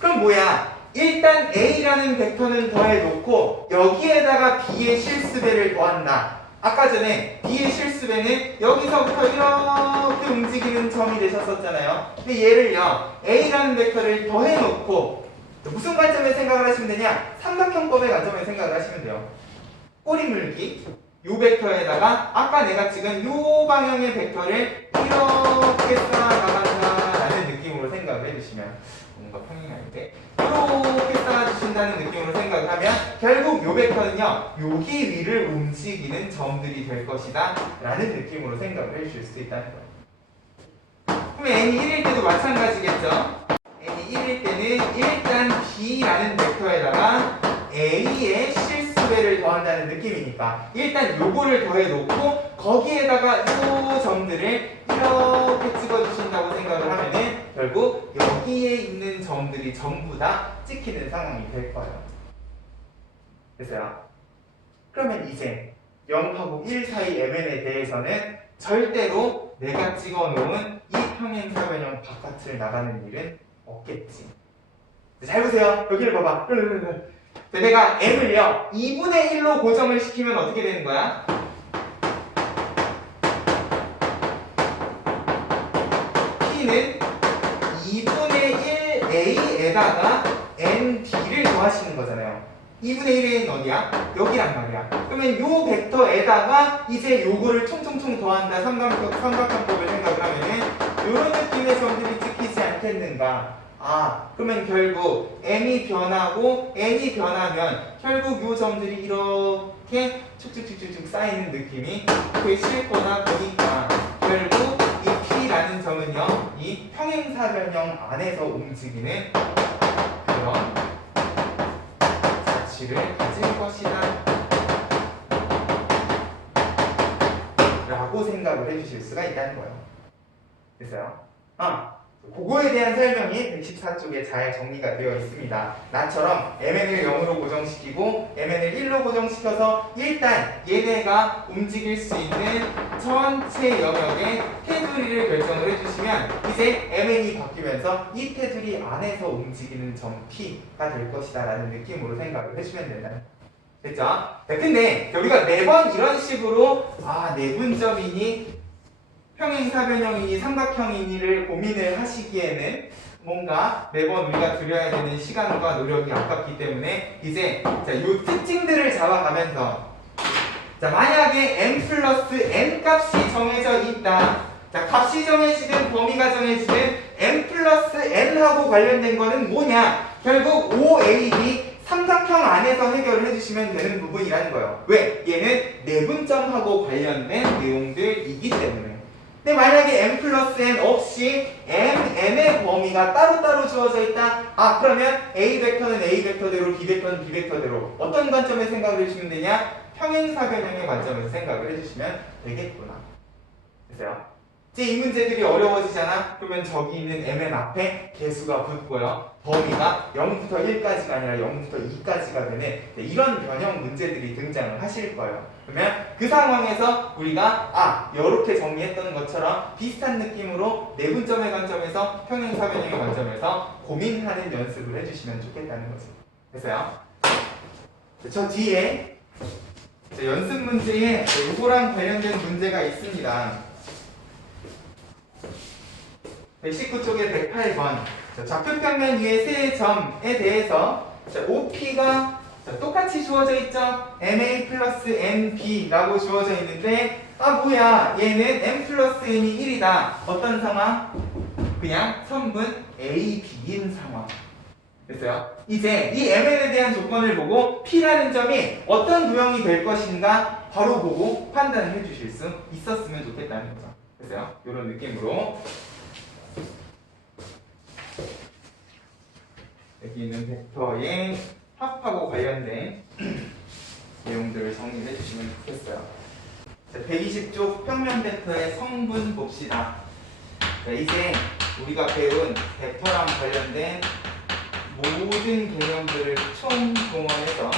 그럼 뭐야? 일단 a라는 벡터는 더해놓고 여기에다가 b의 실수배를 더한다. 아까 전에 b의 실수배는 여기서부터 이렇게 움직이는 점이 되셨었잖아요. 근데 얘를요 a라는 벡터를 더해놓고 무슨 관점에 생각을 하시면 되냐? 삼각형법의 관점에 생각을 하시면 돼요. 꼬리 물기 요 벡터에다가 아까 내가 찍은 요 방향의 벡터를 이렇게 쌓아나간다라는 느낌으로 생각을 해주시면, 뭔가 평행이 아닌데 이렇게 쌓아주신다는 느낌으로 생각을 하면 결국 요 벡터는요 여기 위를 움직이는 점들이 될 것이다 라는 느낌으로 생각을 해주실 수 있다는 거예요. 그럼 n이 1일 때도 마찬가지겠죠? n이 1일 때는 일단 b라는 벡터에다가 a의 실수배를 더한다는 느낌이니까 일단 요거를 더해놓고 거기에다가 요 점들을 이렇게 찍어주신다고 생각을 하면은 결국 여기에 있는 점들이 전부 다 찍히는 상황이 될 거예요. 됐어요? 그러면 이제 0하고 1 사이 mn에 대해서는 절대로 내가 찍어놓은 이 평행사변형 바깥을 나가는 일은 없겠지. 잘 보세요. 여기를 봐봐. 내가 m을요 2분의 1로 고정을 시키면 어떻게 되는 거야? p는 2분의 1 a에다가 nd를 더하시는 거잖아요. 2분의 1 a는 어디야? 여기란 말이야. 그러면 요 벡터에다가 이제 요거를 총총총 더한다. 삼각형법을 생각을 하면은 요런 느낌의 점들이 찍히지 않겠는가? 그러면 결국 m이 변하고 n이 변하면 결국 요 점들이 이렇게 축축축축 쌓이는 느낌이 되실 거나 보니까 결국 이 p라는 점은요 이 평행사변형 안에서 움직이는 그런 가치를 가질 것이다 라고 생각을 해주실 수가 있다는 거예요. 됐어요? 그거에 대한 설명이 114쪽에 잘 정리가 되어 있습니다. 나처럼 MN을 0으로 고정시키고 MN을 1로 고정시켜서 일단 얘네가 움직일 수 있는 전체 영역의 테두리를 결정을 해주시면 이제 MN이 바뀌면서 이 테두리 안에서 움직이는 점 P가 될 것이다 라는 느낌으로 생각을 해주면 된다는 거예요. 됐죠? 자, 근데 우리가 매번 이런 식으로 내분점이니 평행사변형이니 삼각형이니를 고민을 하시기에는 뭔가 매번 우리가 들여야 되는 시간과 노력이 아깝기 때문에 이제 이 특징들을 잡아가면서 자, 만약에 m 플러스 n 값이 정해져 있다. 자, 값이 정해지든 범위가 내지는 m 플러스 n하고 관련된 거는 뭐냐? 결국 OAB 삼각형 안에서 해결을 해주시면 되는 부분이라는 거예요. 왜? 얘는 내분점하고 관련된 내용들이기 때문에. 근데 만약에 m 플러스 n 없이 mn의 범위가 따로따로 주어져 있다. 그러면 a 벡터는 a 벡터대로 b 벡터는 b 벡터대로 어떤 관점에서 생각을 해주시면 되냐? 평행사변형의 관점에서 생각을 해주시면 되겠구나. 됐어요? 이제 이 문제들이 어려워지잖아? 그러면 저기 있는 mn 앞에 개수가 붙고요. 범위가 0부터 1까지가 아니라 0부터 2까지가 되는 이런 변형 문제들이 등장을 하실 거예요. 그러면 그 상황에서 우리가 이렇게 정리했던 것처럼 비슷한 느낌으로 내분점의 관점에서 평행사변형의 관점에서 고민하는 연습을 해주시면 좋겠다는 거죠. 됐어요? 저 뒤에 연습 문제에 이거랑 관련된 문제가 있습니다. 119쪽에 108번 좌표평면 위의 세 점에 대해서 OP가 똑같이 주어져 있죠? MA 플러스 NB라고 주어져 있는데 뭐야 얘는 M 플러스 N이 1이다. 어떤 상황? 그냥 선분 AB인 상황. 됐어요? 이제 이 MN에 대한 조건을 보고 P라는 점이 어떤 도형이 될 것인가 바로 보고 판단을 해주실 수 있었으면 좋겠다는 거죠. 됐어요? 이런 느낌으로 여기 있는 벡터의 합하고 관련된 내용들을 정리해 주시면 좋겠어요. 자, 120쪽 평면 벡터의 성분 봅시다. 자, 이제 우리가 배운 벡터랑 관련된 모든 개념들을 총동원해서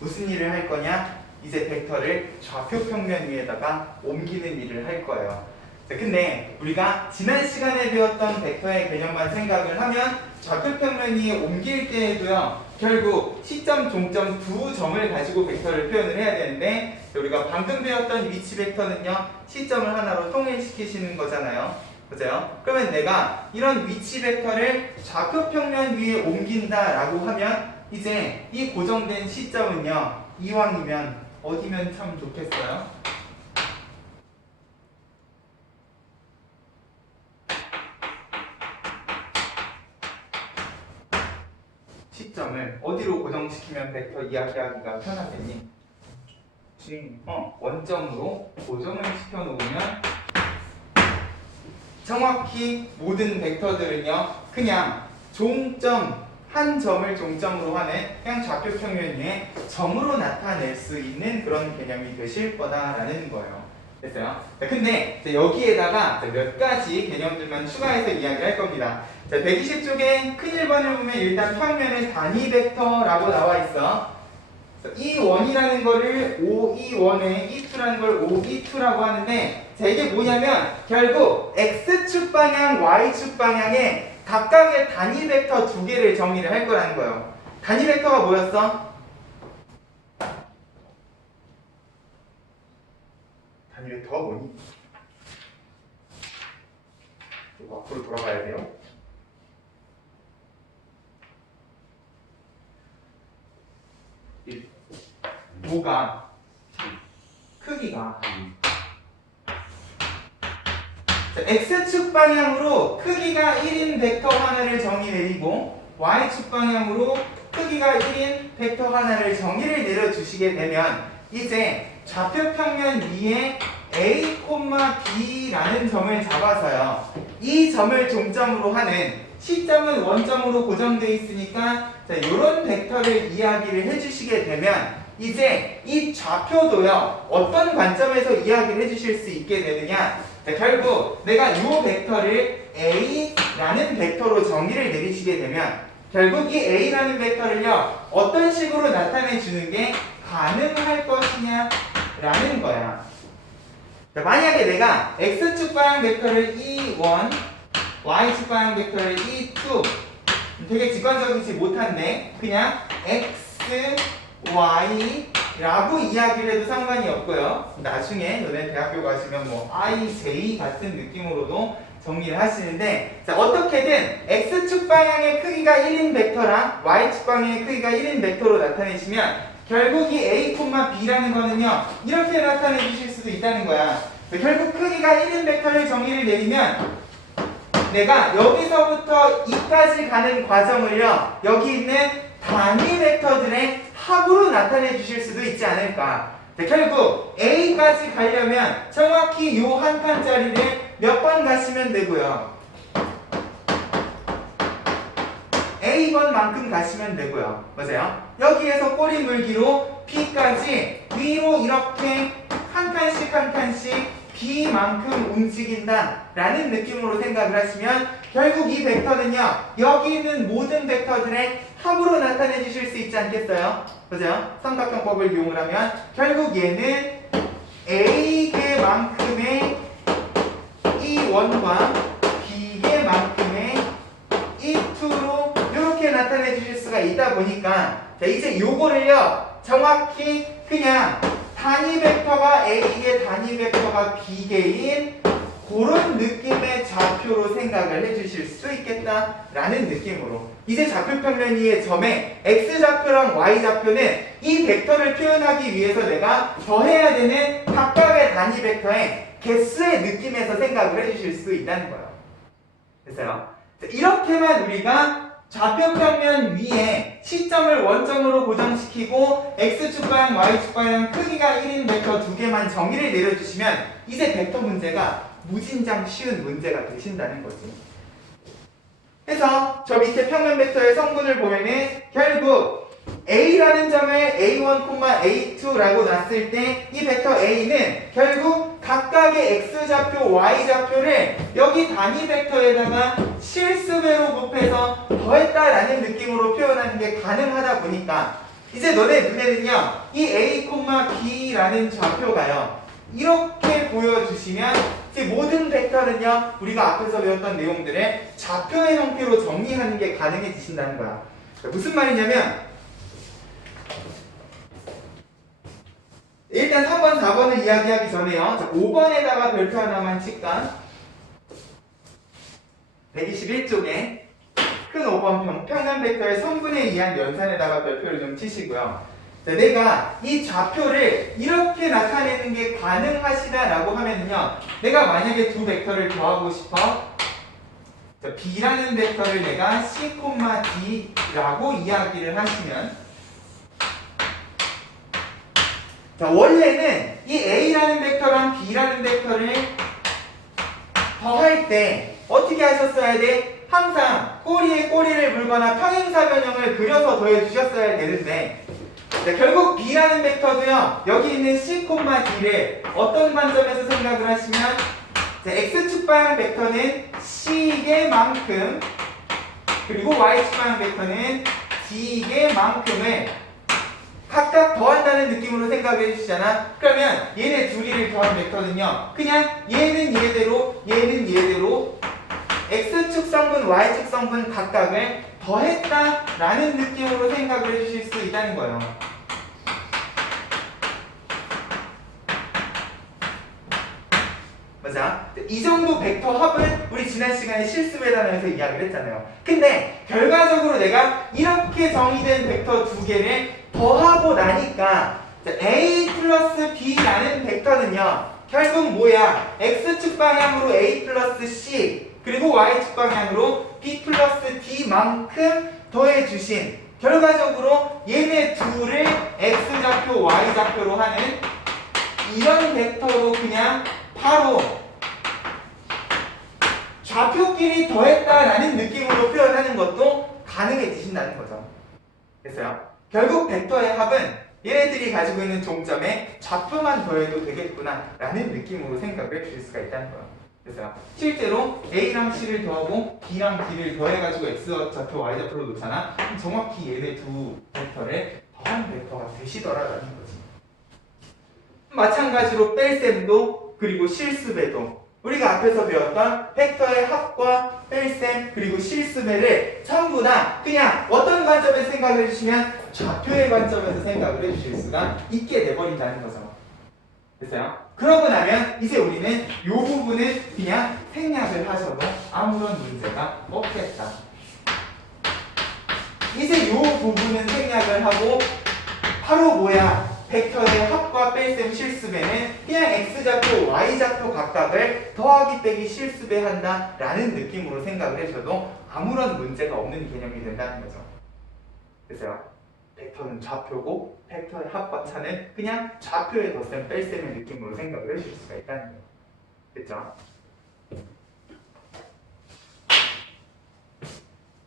무슨 일을 할 거냐? 이제 벡터를 좌표 평면 위에다가 옮기는 일을 할 거예요. 자, 근데 우리가 지난 시간에 배웠던 벡터의 개념만 생각을 하면 좌표 평면 위에 옮길 때에도요 결국 시점, 종점 두 점을 가지고 벡터를 표현을 해야 되는데 우리가 방금 배웠던 위치 벡터는요 시점을 하나로 통일시키시는 거잖아요. 그죠? 그러면 내가 이런 위치 벡터를 좌표 평면 위에 옮긴다라고 하면 이제 이 고정된 시점은요 이왕이면 어디면 참 좋겠어요? 시점을 어디로 고정시키면 벡터 이야기하기가 편하겠니? 원점으로 고정을 시켜놓으면 정확히 모든 벡터들은요 그냥 종점 한 점을 종점으로 하는 그냥 좌표 평면 위에 점으로 나타낼 수 있는 그런 개념이 되실 거다라는 거예요. 됐어요? 자, 근데 여기에다가 몇 가지 개념들만 추가해서 이야기를 할 겁니다. 자, 120쪽에 큰 1번을 보면 일단 평면의 단위 벡터라고 나와 있어. E1이라는 거를 O2원에 E2라는 걸 O2라고 하는데 자, 이게 뭐냐면 결국 X축 방향, Y축 방향에 각각의 단위 벡터 두 개를 정의를 할 거라는 거예요. 단위 벡터가 뭐였어? 단위 벡터가 뭐니? 앞으로 돌아가야 돼요. 뭐가? 크기가 자, X축 방향으로 크기가 1인 벡터 하나를 정의 내리고 Y축 방향으로 크기가 1인 벡터 하나를 정의를 내려주시게 되면 이제 좌표 평면 위에 A, B라는 점을 잡아서요 이 점을 종점으로 하는 시점은 원점으로 고정되어 있으니까 자, 이런 벡터를 이야기를 해주시게 되면 이제 이 좌표도요 어떤 관점에서 이야기를 해주실 수 있게 되느냐 자, 결국 내가 이 벡터를 A라는 벡터로 정의를 내리시게 되면 결국 이 A라는 벡터를요 어떤 식으로 나타내 주는 게 가능할 것이냐 라는 거야. 자, 만약에 내가 X축 방향 벡터를 E1, Y축 방향 벡터를 E2, 되게 직관적이지 못한데 그냥 X, Y 라고 이야기를 해도 상관이 없고요. 나중에 너네 대학교 가시면 뭐 I, J 같은 느낌으로도 정리를 하시는데, 자, 어떻게든 X축 방향의 크기가 1인 벡터랑 Y축 방향의 크기가 1인 벡터로 나타내시면 결국 이 A, B라는 거는요 이렇게 나타내 주실 수도 있다는 거야. 결국 크기가 1인 벡터를 정의를 내리면 내가 여기서부터 이까지 가는 과정을요 여기 있는 단위 벡터들의 합으로 나타내 주실 수도 있지 않을까. 결국 A까지 가려면 정확히 요 한 칸짜리를 몇 번 가시면 되고요. A번만큼 가시면 되고요. 맞아요? 여기에서 꼬리 물기로 B까지 위로 이렇게 한 칸씩 한 칸씩 B만큼 움직인다 라는 느낌으로 생각을 하시면 결국 이 벡터는요 여기 있는 모든 벡터들의 합으로 나타내 주실 수 있지 않겠어요? 맞아요? 삼각형법을 이용을 하면 결국 얘는 A개만큼의 E1과 B개만큼의 E2로 이렇게 나타내 주실 수가 있다 보니까 자, 이제 요거를요 정확히 그냥 단위 벡터가 A개, 단위 벡터가 B개인 그런 느낌의 좌표로 생각을 해주실 수 있겠다라는 느낌으로 이제 좌표 평면이의 점에 X좌표랑 Y좌표는 이 벡터를 표현하기 위해서 내가 더해야 되는 각각의 단위 벡터의 개수의 느낌에서 생각을 해주실 수 있다는 거예요. 됐어요? 이렇게만 우리가 좌표 평면 위에 시점을 원점으로 고정시키고 X축 방향, Y축 방향 크기가 1인 벡터 두 개만 정의를 내려주시면 이제 벡터 문제가 무진장 쉬운 문제가 되신다는 거지. 그래서 저 밑에 평면 벡터의 성분을 보면은 결국 A라는 점을 A1, A2라고 놨을 때 이 벡터 A는 결국 각각의 X좌표, Y좌표를 여기 단위 벡터에다가 실수배로 곱해서 더했다라는 느낌으로 표현하는 게 가능하다 보니까 이제 너네 눈에는요 이 A, B라는 좌표가요 이렇게 보여주시면 이제 모든 벡터는요 우리가 앞에서 배웠던 내용들을 좌표의 형태로 정리하는 게 가능해지신다는 거야. 무슨 말이냐면 일단 3번, 4번을 이야기하기 전에요. 자, 5번에다가 별표 하나만 칠까? 121쪽에 큰 5번 평면 벡터의 성분에 의한 연산에다가 별표를 좀 치시고요. 자, 내가 이 좌표를 이렇게 나타내는 게 가능하시다라고 하면요. 내가 만약에 두 벡터를 더하고 싶어. 자, B라는 벡터를 내가 C, D라고 이야기를 하시면 자, 원래는 이 A라는 벡터랑 B라는 벡터를 더할 때 어떻게 하셨어야 돼? 항상 꼬리에 꼬리를 물거나 평행사 변형을 그려서 더해 주셨어야 되는데 자, 결국 B라는 벡터도요 여기 있는 C, D를 어떤 관점에서 생각을 하시면 자, X축 방향 벡터는 C개만큼 그리고 Y축 방향 벡터는 D개만큼을 각각 더한다는 느낌으로 생각해 주시잖아. 그러면 얘네 둘이를 더한 벡터는요 그냥 얘는 얘대로 얘는 얘대로 X축 성분 Y축 성분 각각을 더했다라는 느낌으로 생각을 해주실 수 있다는 거예요. 맞아? 이 정도 벡터 합은 우리 지난 시간에 실습에 단어에서 이야기를 했잖아요. 근데 결과적으로 내가 이렇게 정의된 벡터 두 개를 더하고 나니까 A 플러스 B라는 벡터는요 결국 뭐야? X축 방향으로 A 플러스 C 그리고 Y축 방향으로 B 플러스 D만큼 더해주신 결과적으로 얘네 둘을 X좌표, Y좌표로 하는 이런 벡터로 그냥 바로 좌표끼리 더했다라는 느낌으로 표현하는 것도 가능해지신다는 거죠. 됐어요? 결국 벡터의 합은 얘네들이 가지고 있는 종점에 좌표만 더해도 되겠구나 라는 느낌으로 생각을 줄 수가 있다는 거예요. 그래서 실제로 A랑 C를 더하고 B랑 D를 더해가지고 X좌표, Y좌표로 놓잖아. 그럼 정확히 얘네 두 벡터를 더한 벡터가 되시더라라는 거지. 마찬가지로 뺄셈도 그리고 실수배도 우리가 앞에서 배웠던 벡터의 합과 뺄셈 그리고 실수배를 전부 다 그냥 어떤 관점에서 생각을 해주시면 좌표의 관점에서 생각을 해주실 수가 있게 돼버린다는 거죠. 됐어요? 그러고 나면 이제 우리는 이 부분을 그냥 생략을 하셔도 아무런 문제가 없겠다. 이제 이 부분은 생략을 하고 바로 뭐야? 벡터의 합과 뺄셈 실수배는 그냥 x좌표, y좌표 각각을 더하기 빼기 실수배한다 라는 느낌으로 생각을 해줘도 아무런 문제가 없는 개념이 된다는 거죠. 그래서요, 벡터는 좌표고 벡터의 합과 차는 그냥 좌표의 덧셈, 뺄셈의 느낌으로 생각을 해줄 수가 있다는 거예요. 됐죠?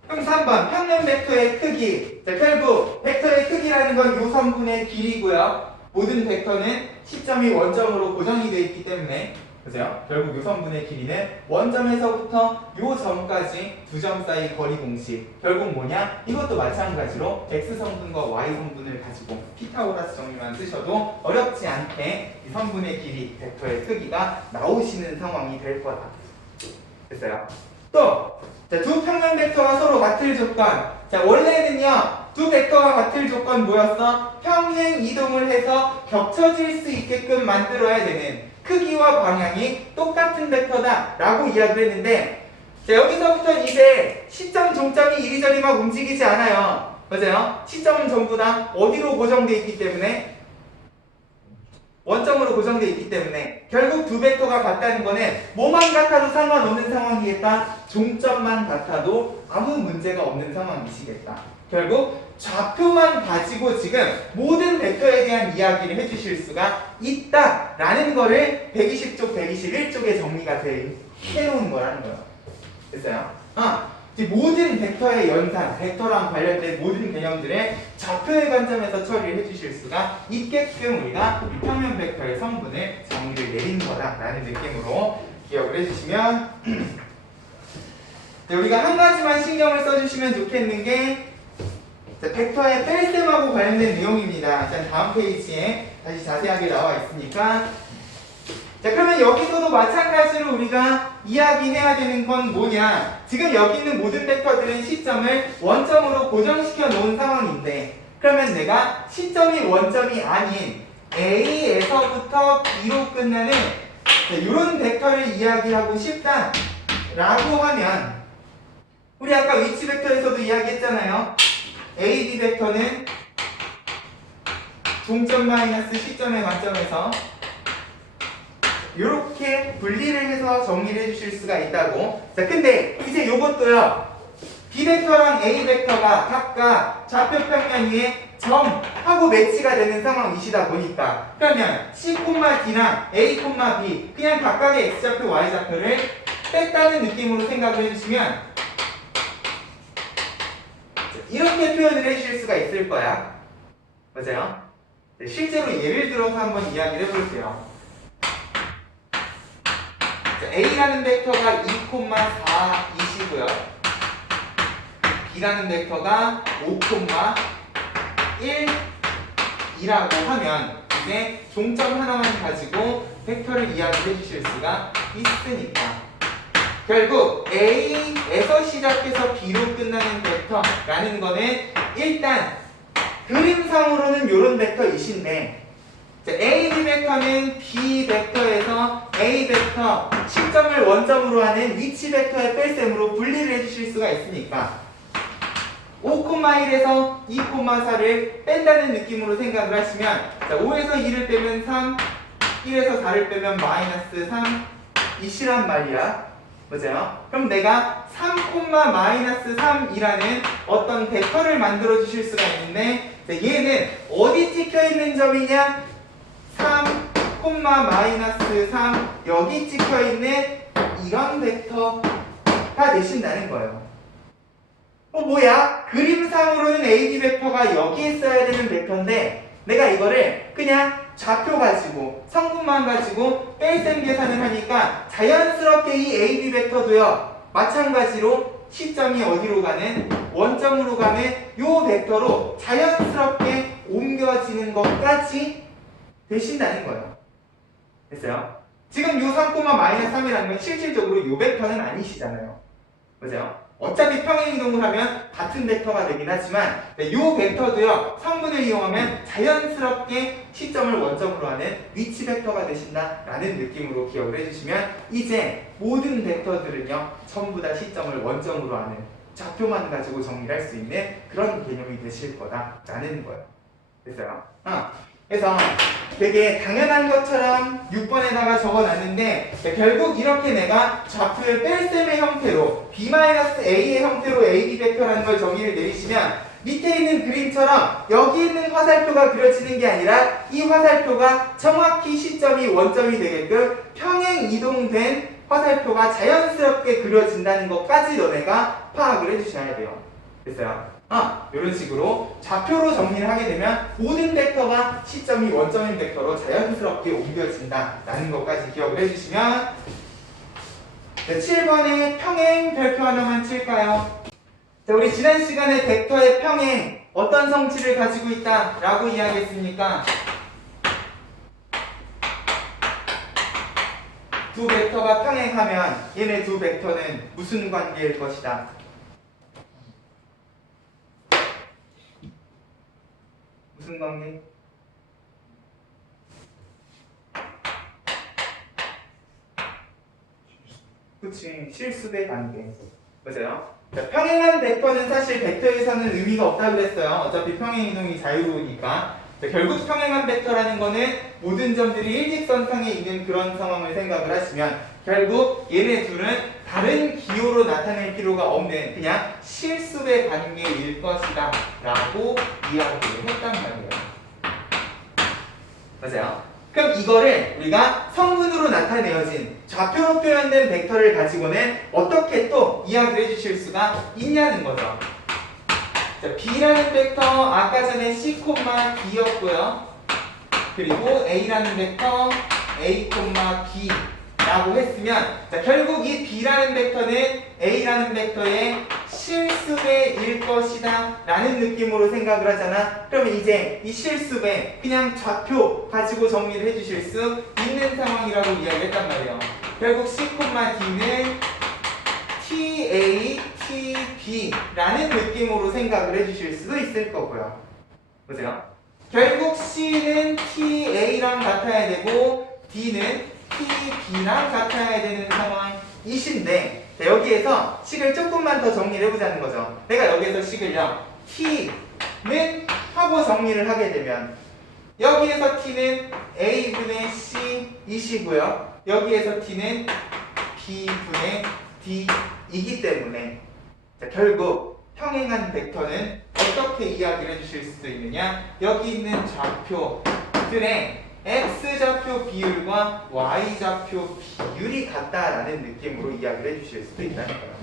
그럼 3번 평면 벡터의 크기. 자, 결국 벡터의 크기라는 건 요선분의 길이고요. 모든 벡터는 시점이 원점으로 고정이 되어 있기 때문에 보세요. 결국 요선분의 길이는 원점에서부터 요 점까지 두 점 사이 거리 공식. 결국 뭐냐? 이것도 마찬가지로 x성분과 y성분을 가지고 피타고라스 정리만 쓰셔도 어렵지 않게 이 선분의 길이, 벡터의 크기가 나오시는 상황이 될 거다. 됐어요? 또 자, 두 평면 벡터가 서로 같을 조건. 자, 원래는요, 두 벡터가 같을 조건 뭐였어? 평행 이동을 해서 겹쳐질 수 있게끔 만들어야 되는 크기와 방향이 똑같은 벡터다 라고 이야기를 했는데, 자, 여기서부터 이제 시점, 종점이 이리저리 막 움직이지 않아요. 맞아요? 시점은 전부 다 어디로 고정되어 있기 때문에? 원점으로 고정되어 있기 때문에 결국 두 벡터가 같다는 거는 뭐만 같아도 상관없는 상황이겠다. 종점만 같아도 아무 문제가 없는 상황이시겠다. 결국 좌표만 가지고 지금 모든 벡터에 대한 이야기를 해주실 수가 있다라는 거를 120쪽, 121쪽에 정리가 해놓은 거라는 거예요. 됐어요? 모든 벡터의 연산, 벡터랑 관련된 모든 개념들을 좌표의 관점에서 처리를 해주실 수가 있게끔 우리가 이 평면 벡터의 성분을 정의를 내린 거다라는 느낌으로 기억을 해주시면 우리가 한 가지만 신경을 써주시면 좋겠는 게 벡터의 뺄셈하고 관련된 내용입니다. 일단 다음 페이지에 다시 자세하게 나와 있으니까 자, 그러면 여기서도 마찬가지로 우리가 이야기해야 되는 건 뭐냐? 지금 여기 있는 모든 벡터들은 시점을 원점으로 고정시켜 놓은 상황인데, 그러면 내가 시점이 원점이 아닌 A에서부터 B로 끝나는 이런 벡터를 이야기하고 싶다라고 하면, 우리 아까 위치 벡터에서도 이야기했잖아요. A, B 벡터는 종점 마이너스 시점의 관점에서 이렇게 분리를 해서 정리를 해주실 수가 있다고. 자, 근데 이제 요것도요. B 벡터랑 A 벡터가 각각 좌표 평면 위에 점하고 매치가 되는 상황이시다 보니까 그러면 C,D랑 A, B 그냥 각각의 X좌표, Y좌표를 뺐다는 느낌으로 생각을 해주시면 이렇게 표현을 해주실 수가 있을 거야. 맞아요? 네, 실제로 예를 들어서 한번 이야기를 해볼게요. A라는 벡터가 2,4이시고요. B라는 벡터가 5,1이라고 하면 이제 종점 하나만 가지고 벡터를 이야기해 주실 수가 있으니까 결국 A에서 시작해서 B로 끝나는 벡터라는 거는 일단 그림상으로는 이런 벡터이신데 A, B 벡터는 B 벡터에서 A 벡터 시점을 원점으로 하는 위치 벡터의 뺄셈으로 분리를 해주실 수가 있으니까 5,1에서 2,4를 뺀다는 느낌으로 생각을 하시면 자, 5에서 2를 빼면 3, 1에서 4를 빼면 마이너스 3 이시란 말이야. 맞아요? 그럼 내가 3,-3이라는 어떤 벡터를 만들어 주실 수가 있는데 자, 얘는 어디 찍혀 있는 점이냐? 3,-3 여기 찍혀있는 이런 벡터가 되신다는 거예요. 뭐야? 그림상으로는 AB 벡터가 여기 있어야 되는 벡터인데 내가 이거를 그냥 좌표 가지고 성분만 가지고 뺄셈 계산을 하니까 자연스럽게 이 AB 벡터도요 마찬가지로 시점이 어디로 가는 원점으로 가는 요 벡터로 자연스럽게 옮겨지는 것까지 되신다는 거예요. 됐어요? 지금 요 3,-3이라는 건 실질적으로 요 벡터는 아니시잖아요. 그죠? 어차피 평행이동을 하면 같은 벡터가 되긴 하지만 요 벡터도요 성분을 이용하면 자연스럽게 시점을 원점으로 하는 위치 벡터가 되신다라는 느낌으로 기억을 해주시면 이제 모든 벡터들은요 전부 다 시점을 원점으로 하는 좌표만 가지고 정리할 수 있는 그런 개념이 되실 거다라는 거예요. 됐어요? 그래서 되게 당연한 것처럼 6번에다가 적어놨는데 결국 이렇게 내가 좌표의 뺄셈의 형태로 B-A의 형태로 AB 벡터라는 걸 정의를 내리시면 밑에 있는 그림처럼 여기 있는 화살표가 그려지는 게 아니라 이 화살표가 정확히 시점이 원점이 되게끔 평행 이동된 화살표가 자연스럽게 그려진다는 것까지 너네가 파악을 해주셔야 돼요. 됐어요? 이런 식으로 좌표로 정리를 하게 되면 모든 벡터가 시점이 원점인 벡터로 자연스럽게 옮겨진다라는 것까지 기억을 해주시면 네, 7번에 평행 별표 하나만 칠까요? 자, 우리 지난 시간에 벡터의 평행 어떤 성질을 가지고 있다라고 이야기했습니까? 두 벡터가 평행하면 얘네 두 벡터는 무슨 관계일 것이다? 무슨 관계? 그치, 실수배 관계. 맞아요? 자, 평행한 벡터는 사실 벡터에서는 의미가 없다고 그랬어요. 어차피 평행 이동이 자유로우니까. 자, 결국 평행한 벡터라는 거는 모든 점들이 일직선상에 있는 그런 상황을 생각을 하시면 결국 얘네 둘은 다른 기호로 나타낼 필요가 없는 그냥 실수의 관계일 것이다 라고 이야기를 했단 말이에요. 맞아요? 그럼 이거를 우리가 성분으로 나타내어진 좌표로 표현된 벡터를 가지고는 어떻게 또 이야기를 해주실 수가 있냐는 거죠. 자, B라는 벡터 아까 전에 C, B였고요. 그리고 A라는 벡터 A, B 라고 했으면 자, 결국 이 B라는 벡터는 A라는 벡터의 실수배일 것이다 라는 느낌으로 생각을 하잖아. 그러면 이제 이 실수배 그냥 좌표 가지고 정리를 해주실 수 있는 상황이라고 이야기했단 말이에요. 결국 C, D는 TA, TB 라는 느낌으로 생각을 해주실 수도 있을 거고요. 보세요. 결국 C는 TA랑 같아야 되고 D는 TB랑 같아야 되는 상황이신데 자, 여기에서 식을 조금만 더 정리를 해보자는 거죠. 내가 여기에서 식을요 T는 하고 정리를 하게 되면 여기에서 T는 A분의 C이시고요 여기에서 T는 B분의 D이기 때문에 자, 결국 평행한 벡터는 어떻게 이야기를 해주실 수도 있느냐 여기 있는 좌표들의 X좌표 비율과 Y좌표 비율이 같다라는 느낌으로 이야기를 해주실 수도 있다는 거예요.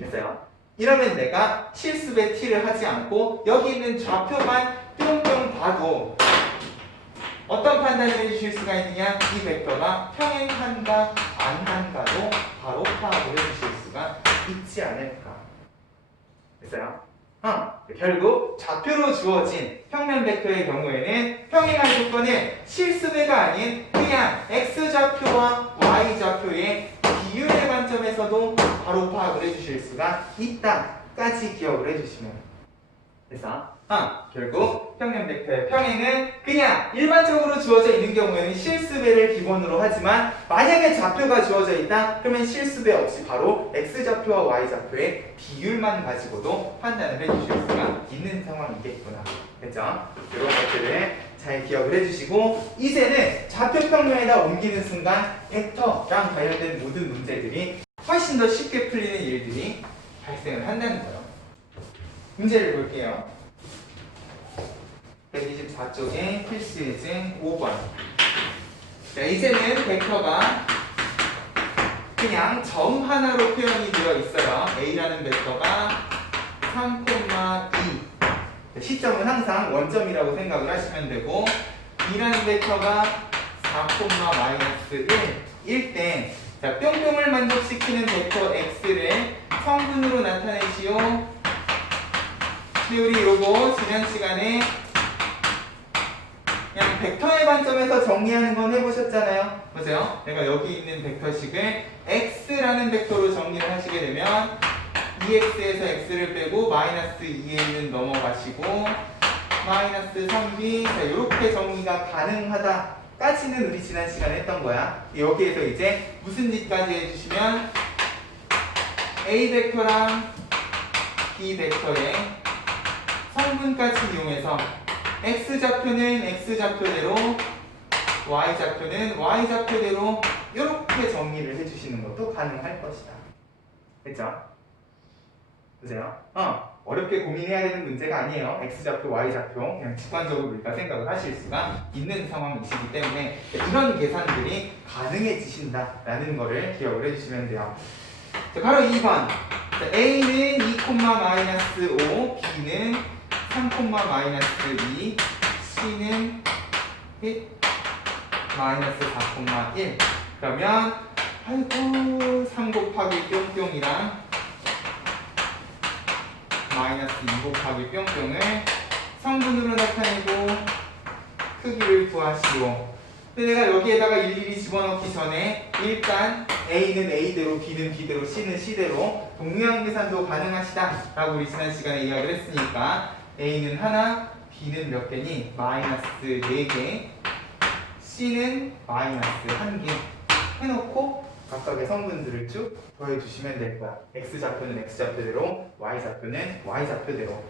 됐어요? 이러면 내가 실습의 T를 하지 않고 여기 있는 좌표만 뿅뿅 봐도 어떤 판단을 해주실 수가 있느냐 이 벡터가 평행한가 안 한가도 바로 파악을 해주실 수가 있지 않을까. 됐어요? 결국 좌표로 주어진 평면 벡터의 경우에는 평행한 조건은 실수배가 아닌 그냥 X좌표와 Y좌표의 비율의 관점에서도 바로 파악을 해주실 수가 있다까지 기억을 해주시면 그래서 결국 평면 벡터의 평행은 그냥 일반적으로 주어져 있는 경우에는 실수배를 기본으로 하지만 만약에 좌표가 주어져 있다 그러면 실수배 없이 바로 X좌표와 Y좌표의 비율만 가지고도 판단을 해주실 수가 있는 상황이겠구나. 그렇죠? 이런 것들을 잘 기억을 해주시고 이제는 좌표 평면에다 옮기는 순간 벡터랑 관련된 모든 문제들이 훨씬 더 쉽게 풀리는 일들이 발생을 한다는 거예요. 문제를 볼게요. 124쪽에 필수예증 5번. 자, 이제는 벡터가 그냥 점 하나로 표현이 되어 있어요. A라는 벡터가 3,2 시점은 항상 원점이라고 생각을 하시면 되고 B라는 벡터가 4,-1일 때 자, 뿅뿅을 만족시키는 벡터 X를 성분으로 나타내시오. 근데 우리 요거 지난 시간에 그냥 벡터의 관점에서 정리하는 건 해보셨잖아요. 보세요. 내가 여기 있는 벡터식을 X라는 벡터로 정리를 하시게 되면 2X에서 X를 빼고 마이너스 2A는 넘어가시고 마이너스 3B 자, 이렇게 정리가 가능하다까지는 우리 지난 시간에 했던 거야. 여기에서 이제 무슨 짓까지 해주시면 A 벡터랑 B 벡터의 성분까지 이용해서 X좌표는 X좌표대로 Y좌표는 Y좌표대로 이렇게 정리를 해주시는 것도 가능할 것이다. 됐죠? 보세요. 어렵게 고민해야 되는 문제가 아니에요. X좌표, Y좌표 그냥 직관적으로 우리가 생각을 하실 수가 있는 상황이시기 때문에 이런 계산들이 가능해지신다라는 거를 기억을 해주시면 돼요. 자, 바로 2번. 자, A는 2,-5, B는 3,-2, C는 1, -4,1. 그러면 아이고 3 곱하기 뿅뿅이랑 -2 곱하기 뿅뿅을 성분으로 나타내고 크기를 구하시오. 근데 내가 여기에다가 일일이 집어넣기 전에 일단 A는 A대로, B는 B대로, C는 C대로 동류한 계산도 가능하시다 라고 우리 지난 시간에 이야기를 했으니까 A는 하나, B는 몇 개니? -4개, C는 -1개 해놓고 각각의 성분들을 쭉 더해주시면 될 거야. X좌표는 X좌표대로, Y좌표는 Y좌표대로.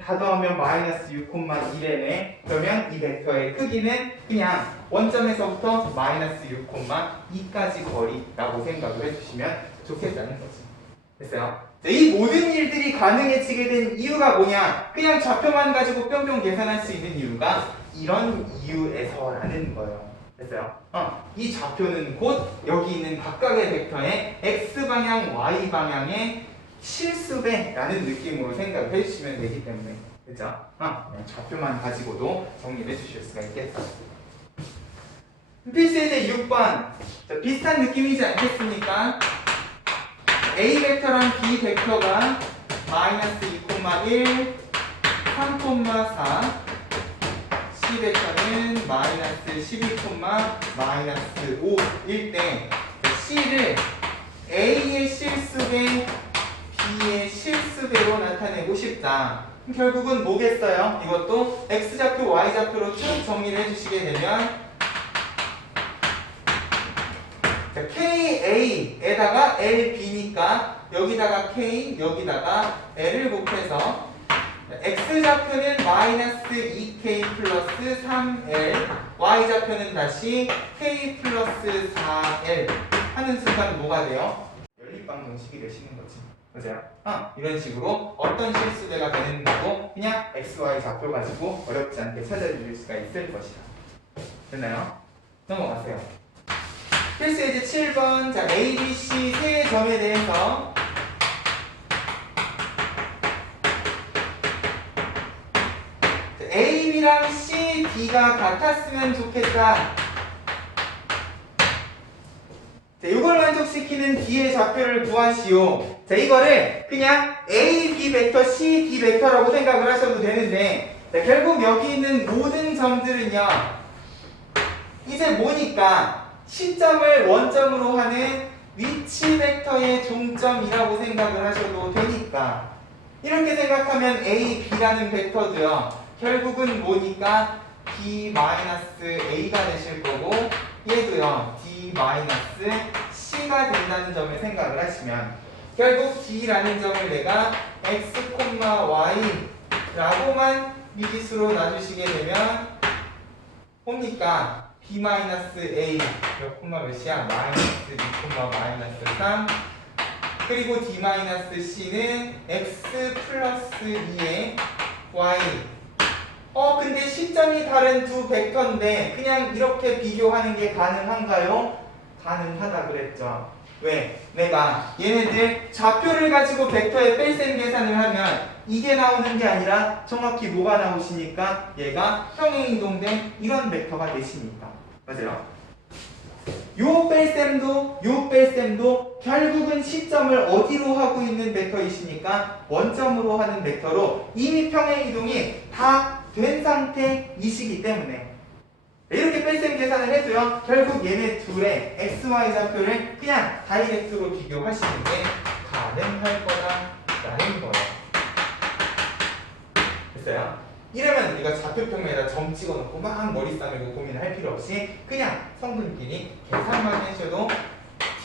다 더하면 -6,1이네. 그러면 이 벡터의 크기는 그냥 원점에서부터 -6,2까지 거리라고 생각을 해주시면 좋겠다는 거지. 됐어요? 자, 이 모든 일들이 가능해지게 된 이유가 뭐냐? 그냥 좌표만 가지고 뿅뿅 계산할 수 있는 이유가 이런 이유에서라는 거예요. 됐어요? 이 좌표는 곧 여기 있는 각각의 벡터의 X방향, Y방향의 실수배라는 느낌으로 생각을 해주시면 되기 때문에 그죠? 좌표만 가지고도 정리를 해주실 수가 있겠다. 필수예제 6번 자, 비슷한 느낌이지 않겠습니까? A 벡터랑 B 벡터가 -2,1, 3,4 C 벡터는 -12,-5일 때 C를 A의 실수배 B의 실수배로 나타내고 싶다. 결국은 뭐겠어요? 이것도 X좌표, Y좌표로 쭉 정리를 해주시게 되면 자, KA에다가 LB니까 여기다가 K, 여기다가 L을 곱해서 X좌표는 -2K 플러스 3L Y좌표는 다시 K 플러스 4L 하는 순간 뭐가 돼요? 연립방정식이 되시는 거지. 맞아요? 이런 식으로 어떤 실수배가 되는다고 그냥 XY 좌표 가지고 어렵지 않게 찾아주실 수가 있을 것이다. 됐나요? 넘어가세요. 필수예제 7번 자 A, B, C 세 점에 대해서 A, B랑 C, D가 같았으면 좋겠다. 자, 이걸 만족시키는 D의 좌표를 구하시오. 자, 이거를 그냥 A, B 벡터, C, D 벡터라고 생각을 하셔도 되는데 자, 결국 여기 있는 모든 점들은요 이제 뭐니까 시점을 원점으로 하는 위치 벡터의 종점이라고 생각을 하셔도 되니까 이렇게 생각하면 A, B라는 벡터도요 결국은 뭐니까 D-A가 되실 거고 얘도요 D-C가 된다는 점을 생각을 하시면 결국 D라는 점을 내가 X, Y 라고만 미지수로 놔주시게 되면 뭡니까? B-A 몇 콤마 몇이야? -2, -3 그리고 D-C는 X 플러스 2의 Y 근데 시점이 다른 두 벡터인데 그냥 이렇게 비교하는 게 가능한가요? 가능하다 그랬죠. 왜? 내가 얘네들 좌표를 가지고 벡터의 뺄셈 계산을 하면 이게 나오는 게 아니라 정확히 뭐가 나오시니까 얘가 평행이동된 이런 벡터가 되시니까. 맞아요? 요 뺄셈도 결국은 시점을 어디로 하고 있는 벡터이시니까 원점으로 하는 벡터로 이미 평행이동이 다 된 상태이시기 때문에 이렇게 뺄셈 계산을 해도요 결국 얘네 둘의 XY 좌표를 그냥 다이렉트로 비교하시는 게 가능할 거다라는 거예요. 됐어요? 이러면 우리가 좌표평면에다 점 찍어놓고 막 머리 싸매고 고민할 필요 없이 그냥 성분끼리 계산만 해줘도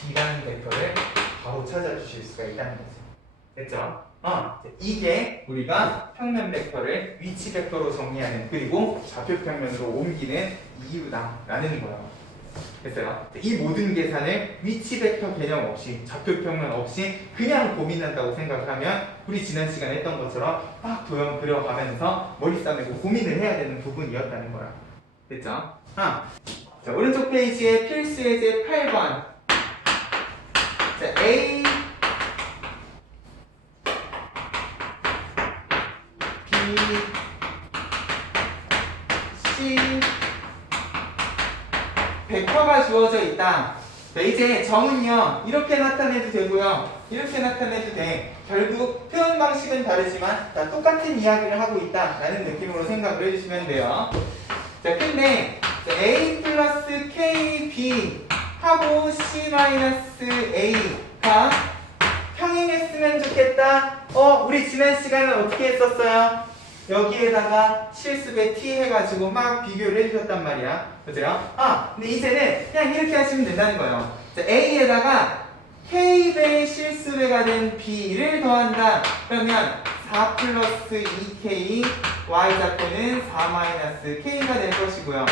D라는 벡터를 바로 찾아주실 수가 있다는 거죠. 됐죠? 이게 우리가 평면 벡터를 위치 벡터로 정리하는 그리고 좌표 평면으로 옮기는 이유다라는 거예요. 됐어요? 이 모든 계산을 위치 벡터 개념 없이 좌표 평면 없이 그냥 고민한다고 생각하면 우리 지난 시간에 했던 것처럼 막 도형 그려가면서 머리 싸매고 고민을 해야 되는 부분이었다는 거야. 됐죠? 자, 오른쪽 페이지에 필수 예제 8번. 자, A C 벡터가 주어져 있다. 자, 이제 정은요 이렇게 나타내도 되고요 이렇게 나타내도 돼. 결국 표현 방식은 다르지만 다 똑같은 이야기를 하고 있다라는 느낌으로 생각을 해주시면 돼요. 자, 근데 A 플러스 KB 하고 C 마이너스 A가 평행했으면 좋겠다. 우리 지난 시간에 어떻게 했었어요? 여기에다가 실습에 T 해가지고 막 비교를 해주셨단 말이야. 그죠? 근데 이제는 그냥 이렇게 하시면 된다는 거예요. 자, A에다가 K배의 실수배가 된 B를 더한다. 그러면 4 플러스 2K, Y좌표는 4 마이너스 K가 될 것이고요.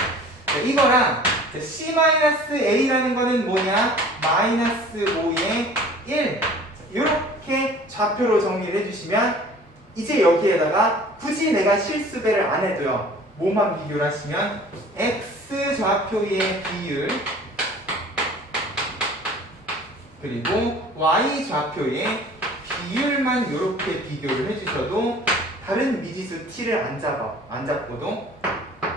자, 이거랑 C 마이너스 A라는 거는 뭐냐? 마이너스 5의 1. 이렇게 좌표로 정리를 해주시면 이제 여기에다가 굳이 내가 실수배를 안 해도요 뭐만 비교를 하시면 X 좌표의 비율 그리고 Y 좌표의 비율만 이렇게 비교를 해주셔도 다른 미지수 T를 안 잡고도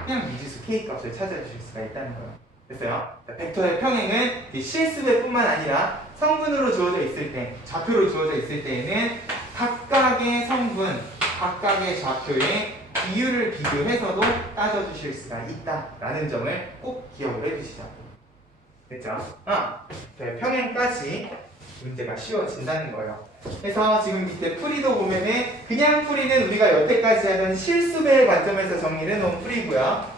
그냥 미지수 K 값을 찾아주실 수가 있다는 거예요. 됐어요? 벡터의 평행은 실수배뿐만 아니라 성분으로 주어져 있을 때, 좌표로 주어져 있을 때에는 각각의 성분, 각각의 좌표의 비율을 비교해서도 따져주실 수가 있다라는 점을 꼭 기억을 해주시죠. 됐죠? 평행까지 문제가 쉬워진다는 거예요. 그래서 지금 밑에 풀이도 보면은 그냥 풀이는 우리가 여태까지 하던 실수배의 관점에서 정리를 해놓은 풀이고요.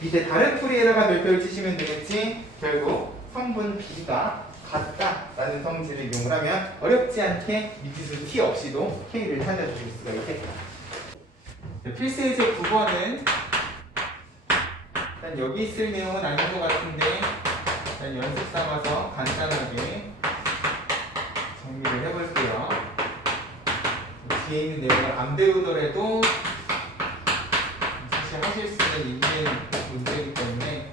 밑에 다른 풀이에다가 별표를 치시면 되겠지. 결국 성분 B가 같다라는 성질을 이용을 하면 어렵지 않게 미지수 T 없이도 K를 찾아주실 수가 있겠다. 필수 예제 9번은 일단 여기 있을 내용은 아닌 것 같은데 일단 연습 삼아서 간단하게 정리를 해볼게요. 뒤에 있는 내용을 안 배우더라도 사실 하실 수는 있는 문제이기 때문에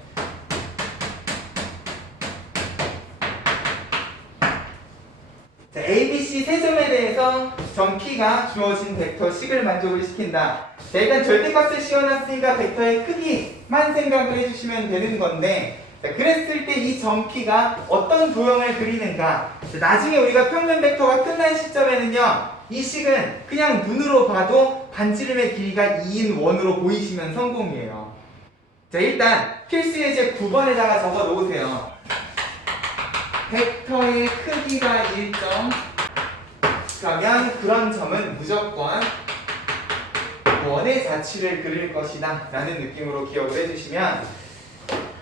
자, A, B, C 세 점에 대해서 점 P가 주어진 벡터 식을 만족을 시킨다. 자, 일단 절대값을 씌워놨으니까 벡터의 크기만 생각을 해주시면 되는 건데 자, 그랬을 때 이 점 P가 어떤 도형을 그리는가. 자, 나중에 우리가 평면 벡터가 끝난 시점에는요 이 식은 그냥 눈으로 봐도 반지름의 길이가 2인 원으로 보이시면 성공이에요. 자, 일단 필수 예제 9번에다가 적어 놓으세요. 벡터의 크기가 1점 그러면 그런 점은 무조건 원의 자취를 그릴 것이다 라는 느낌으로 기억을 해주시면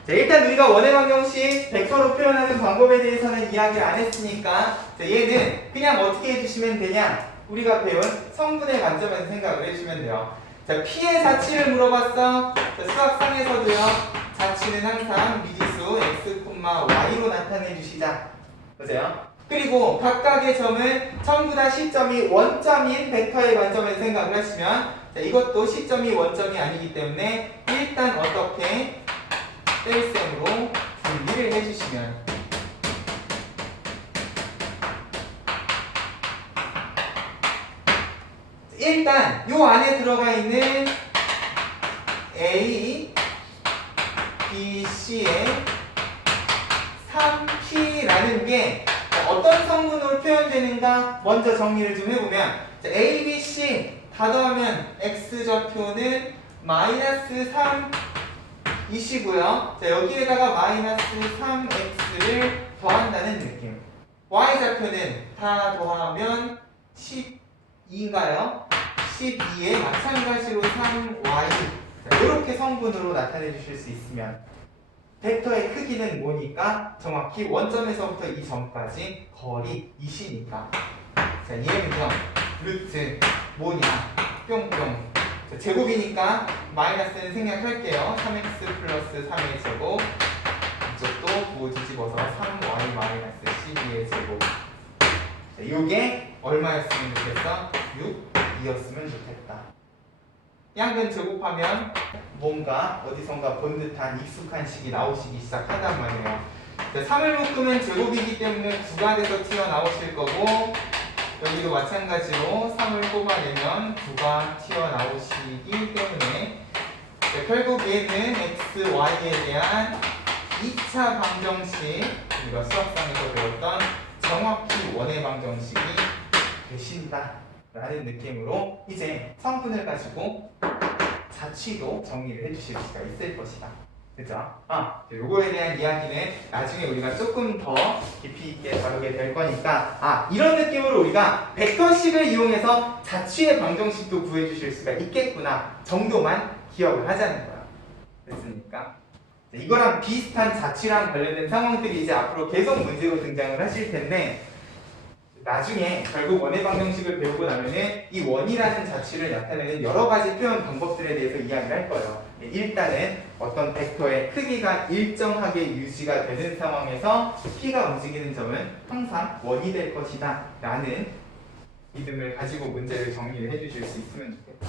자, 일단 우리가 원의 방정식 벡터로 표현하는 방법에 대해서는 이야기를 안 했으니까 자, 얘는 그냥 어떻게 해주시면 되냐 우리가 배운 성분의 관점에서 생각을 해주시면 돼요. 자, P의 자취를 물어봤어. 자, 수학상에서도요 자취는 항상 미지수 x, y로 나타내 주시자. 보세요. 그리고 각각의 점은 전부 다 시점이 원점인 벡터의 관점에서 생각을 하시면 자, 이것도 시점이 원점이 아니기 때문에 일단 어떻게 뺄셈으로 분리를 해주시면 일단 요 안에 들어가 있는 A, B, C의 3P라는 게 어떤 성분으로 표현되는가 먼저 정리를 좀 해보면 자, A, B, C 다 더하면 X좌표는 마이너스 3이시고요. 자, 여기에다가 마이너스 3X를 더한다는 느낌. Y좌표는 다 더하면 12인가요? 12에 마찬가지로 3Y 이렇게 성분으로 나타내 주실 수 있으면 벡터의 크기는 뭐니까 정확히 원점에서부터 이 점까지 거리 2시니까 자 얘는요 루트 뭐냐 뿅뿅 자, 제곱이니까 마이너스는 생략할게요. 3x 플러스 3의 제곱 이쪽도 9 뒤집어서 3y 마이너스 12의 제곱 자, 이게 얼마였으면 좋겠어? 6이었으면 좋겠다. 양변 제곱하면 뭔가 어디선가 본 듯한 익숙한 식이 나오시기 시작한단 말이에요. 3을 묶으면 제곱이기 때문에 9가 돼서 튀어나오실 거고 여기도 마찬가지로 3을 뽑아내면 9가 튀어나오시기 때문에 결국 얘는 x, y에 대한 2차 방정식 우리가 수학상에서 배웠던 정확히 원의 방정식이 되신다 라는 느낌으로 이제 성분을 가지고 자취도 정리를 해주실 수가 있을 것이다. 그죠? 요거에 대한 이야기는 나중에 우리가 조금 더 깊이 있게 다루게 될 거니까 이런 느낌으로 우리가 벡터식을 이용해서 자취의 방정식도 구해주실 수가 있겠구나 정도만 기억을 하자는 거야. 됐습니까? 이거랑 비슷한 자취랑 관련된 상황들이 이제 앞으로 계속 문제로 등장을 하실 텐데 나중에 결국 원의 방정식을 배우고 나면은 이 원이라는 자취를 나타내는 여러 가지 표현 방법들에 대해서 이야기를 할 거예요. 일단은 어떤 벡터의 크기가 일정하게 유지가 되는 상황에서 P가 움직이는 점은 항상 원이 될 것이다 라는 믿음을 가지고 문제를 정리를 해주실 수 있으면 좋겠다.